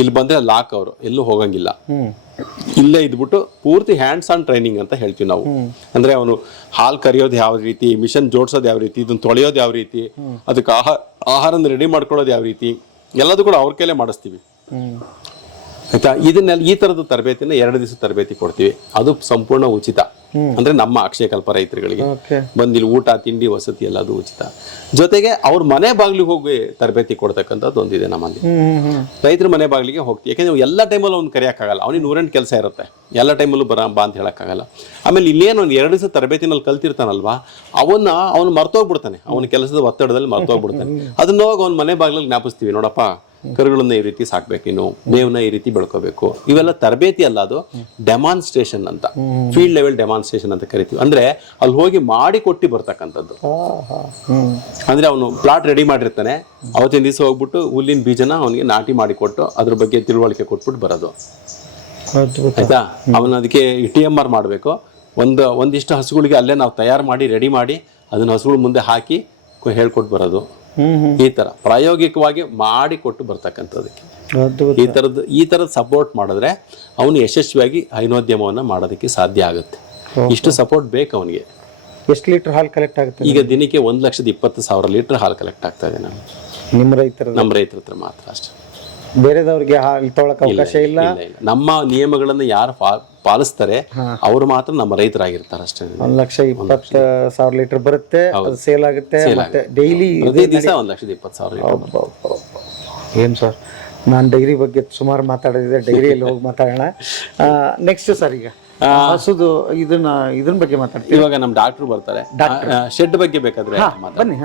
ಇಲ್ಲಿ ಬಂದ್ರೆ ಲಾಕ್, ಅವರು ಎಲ್ಲೂ ಹೋಗಂಗಿಲ್ಲ. ಇಲ್ಲೇ ಇದ್ಬಿಟ್ಟು ಪೂರ್ತಿ ಹ್ಯಾಂಡ್ಸ್ ಆನ್ ಟ್ರೈನಿಂಗ್ ಅಂತ ಹೇಳ್ತೀವಿ ನಾವು. ಅಂದ್ರೆ ಅವನು ಹಾಲು ಕರಿಯೋದು ಯಾವ ರೀತಿ, ಮಿಷನ್ ಜೋಡ್ಸೋದು ಯಾವ ರೀತಿ, ಇದನ್ನ ತೊಳೆಯೋದು ಯಾವ ರೀತಿ, ಅದಕ್ಕೆ ಆಹಾರನ ರೆಡಿ ಮಾಡ್ಕೊಳ್ಳೋದು ಯಾವ ರೀತಿ, ಎಲ್ಲದೂ ಕೂಡ ಅವ್ರ ಕೈಲೇ ಮಾಡಿಸ್ತೀವಿ. ಆಯ್ತಾ. ಇದನ್ನೆಲ್ಲ ಈ ತರದ ತರಬೇತಿನ 2 ದಿವಸ ತರಬೇತಿ ಕೊಡ್ತೀವಿ, ಅದು ಸಂಪೂರ್ಣ ಉಚಿತ. ಅಂದ್ರೆ ನಮ್ಮ ಅಕ್ಷಯಕಲ್ಪ ರೈತರುಗಳಿಗೆ ಬಂದಿಲ್ಲಿ ಊಟ ತಿಂಡಿ ವಸತಿ ಎಲ್ಲ ಅದು ಉಚಿತ. ಜೊತೆಗೆ ಅವ್ರ ಮನೆ ಬಾಗಿಲಿಗೆ ಹೋಗಿ ತರಬೇತಿ ಕೊಡ್ತಕ್ಕಂಥದ್ದು ಒಂದಿದೆ ನಮ್ಮಲ್ಲಿ. ರೈತರ ಮನೆ ಬಾಗಿಲಿಗೆ ಹೋಗ್ತೀವಿ, ಯಾಕಂದ್ರೆ ಎಲ್ಲ ಟೈಮಲ್ಲಿ ಅವ್ನು ಕರೆಯೋಕ್ಕಾಗಲ್ಲ, ಅವನಿಗೆ 108 ಕೆಲಸ ಇರುತ್ತೆ, ಎಲ್ಲ ಟೈಮಲ್ಲೂ ಬಾ ಅಂತ ಹೇಳೋಕ್ಕಾಗಲ್ಲ. ಆಮೇಲೆ ಇಲ್ಲೇನು ಒಂದು 2 ದಿವಸ ತರಬೇತಿನಲ್ಲಿ ಕಲ್ತಿರ್ತಾನಲ್ವಾ, ಅವನು ಮರ್ತೋಗ್ಬಿಡ್ತಾನೆ, ಅವನ ಕೆಲಸದ ಒತ್ತಡದಲ್ಲಿ ಮರ್ತೋಗ್ಬಿಡ್ತಾನೆ. ಅದನ್ನ ಹೋಗಿ ಅವ್ನ ಮನೆ ಬಾಗಿಲಲ್ಲಿ ಜ್ಞಾಪಿಸ್ತೀವಿ, ನೋಡಪ್ಪ ಕರುಗಳನ್ನ ಈ ರೀತಿ ಸಾಕ್ಬೇಕಿನ್ನು, ಮೇವನ್ನ ಈ ರೀತಿ ಬೆಳ್ಕೋಬೇಕು. ಇವೆಲ್ಲ ತರಬೇತಿ ಅಲ್ಲ, ಅದು ಡೆಮಾನ್ಸ್ಟ್ರೇಷನ್ ಅಂತ, ಫೀಲ್ಡ್ ಲೆವೆಲ್ ಡೆಮಾನ್ಸ್ಟ್ರೇಷನ್ ಅಂತ ಕರಿತೀವಿ. ಅಂದ್ರೆ ಅಲ್ಲಿ ಹೋಗಿ ಮಾಡಿ ಕೊಟ್ಟು ಬರ್ತಕ್ಕಂಥದ್ದು. ಅಂದ್ರೆ ಅವನು ಪ್ಲಾಟ್ ರೆಡಿ ಮಾಡಿರ್ತಾನೆ, ಅವತ್ತಿನ ದಿವಸ ಹೋಗ್ಬಿಟ್ಟು ಹುಲ್ಲಿನ ಬೀಜನ ಅವನಿಗೆ ನಾಟಿ ಮಾಡಿಕೊಟ್ಟು ಅದ್ರ ಬಗ್ಗೆ ತಿಳುವಳಿಕೆ ಕೊಟ್ಬಿಟ್ಟು ಬರೋದು. ಆಯ್ತಾ. ಅವನು ಅದಕ್ಕೆ TMR ಮಾಡಬೇಕು. ಒಂದಿಷ್ಟು ಹಸುಗಳಿಗೆ ಅಲ್ಲೇ ನಾವು ತಯಾರು ಮಾಡಿ ರೆಡಿ ಮಾಡಿ ಅದನ್ನ ಹಸುಗಳ ಮುಂದೆ ಹಾಕಿ ಹೇಳ್ಕೊಟ್ಟು ಬರೋದು. ಈ ತರ ಪ್ರಾಯೋಗಿಕವಾಗಿ ಮಾಡಿ ಕೊಟ್ಟು ಬರ್ತಕ್ಕಂಥದಕ್ಕೆ ಈ ತರದ ಸಪೋರ್ಟ್ ಮಾಡಿದ್ರೆ ಅವನು ಯಶಸ್ವಿಯಾಗಿ ಹೈನೋದ್ಯಮವನ್ನ ಮಾಡೋದಕ್ಕೆ ಸಾಧ್ಯ ಆಗುತ್ತೆ. ಇಷ್ಟು ಸಪೋರ್ಟ್ ಬೇಕು ಅವನಿಗೆ. ಎಷ್ಟು ಲೀಟರ್ ಹಾಲು ಕಲೆಕ್ಟ್ ಆಗುತ್ತೆ ಈಗ ದಿನಕ್ಕೆ 1,20,000 ಲೀಟರ್ ಹಾಲು ಕಲೆಕ್ಟ್ ಆಗ್ತಾ ಇದೆ ನಿಮ್ಮ ರೈತರ ಹತ್ರ ಮಾತ್ರ ಅಷ್ಟೇ. ಬೇರೆದವ್ರಿಗೆ ಹಾಲು ತೊಗೊಳಕ್ ಅವಕಾಶ ಇಲ್ಲ. ನಮ್ಮ ನಿಯಮಗಳನ್ನು ಯಾರು ಪಾಲಿಸ್ತಾರೆ ಅವರು ಮಾತ್ರ ನಮ್ಮ ರೈತರಾಗಿರ್ತಾರೆ ಅಷ್ಟೇ. 1,20,000 ಲೀಟರ್ ಬರುತ್ತೆ, ಅದು ಸೇಲ್ ಆಗುತ್ತೆ. ಮತ್ತೆ ಡೈಲಿ ಪ್ರತಿ ದಿವಸ 1,20,000 ಲೀಟರ್. ಏನ್ ಸರ್, ನಾನು ಡೈರಿ ಬಗ್ಗೆ ಸುಮಾರು ಮಾತಾಡಿದ್ರೆ, ಡೈರಿಯಲ್ಲಿ ಹೋಗಿ ಮಾತಾಡೋಣ. ನೆಕ್ಸ್ಟ್ ಸರ್, ಈಗ ಹಸುದು ಇದನ್ನ ಬಗ್ಗೆ ಮಾತಾಡ್ತೀವಿ. ಇವಾಗ ನಮ್ಮ ಡಾಕ್ಟರ್ ಬರ್ತಾರೆ, ಶೆಡ್ ಬಗ್ಗೆ ಬೇಕಾದ್ರೆ ಬನ್ನಿ.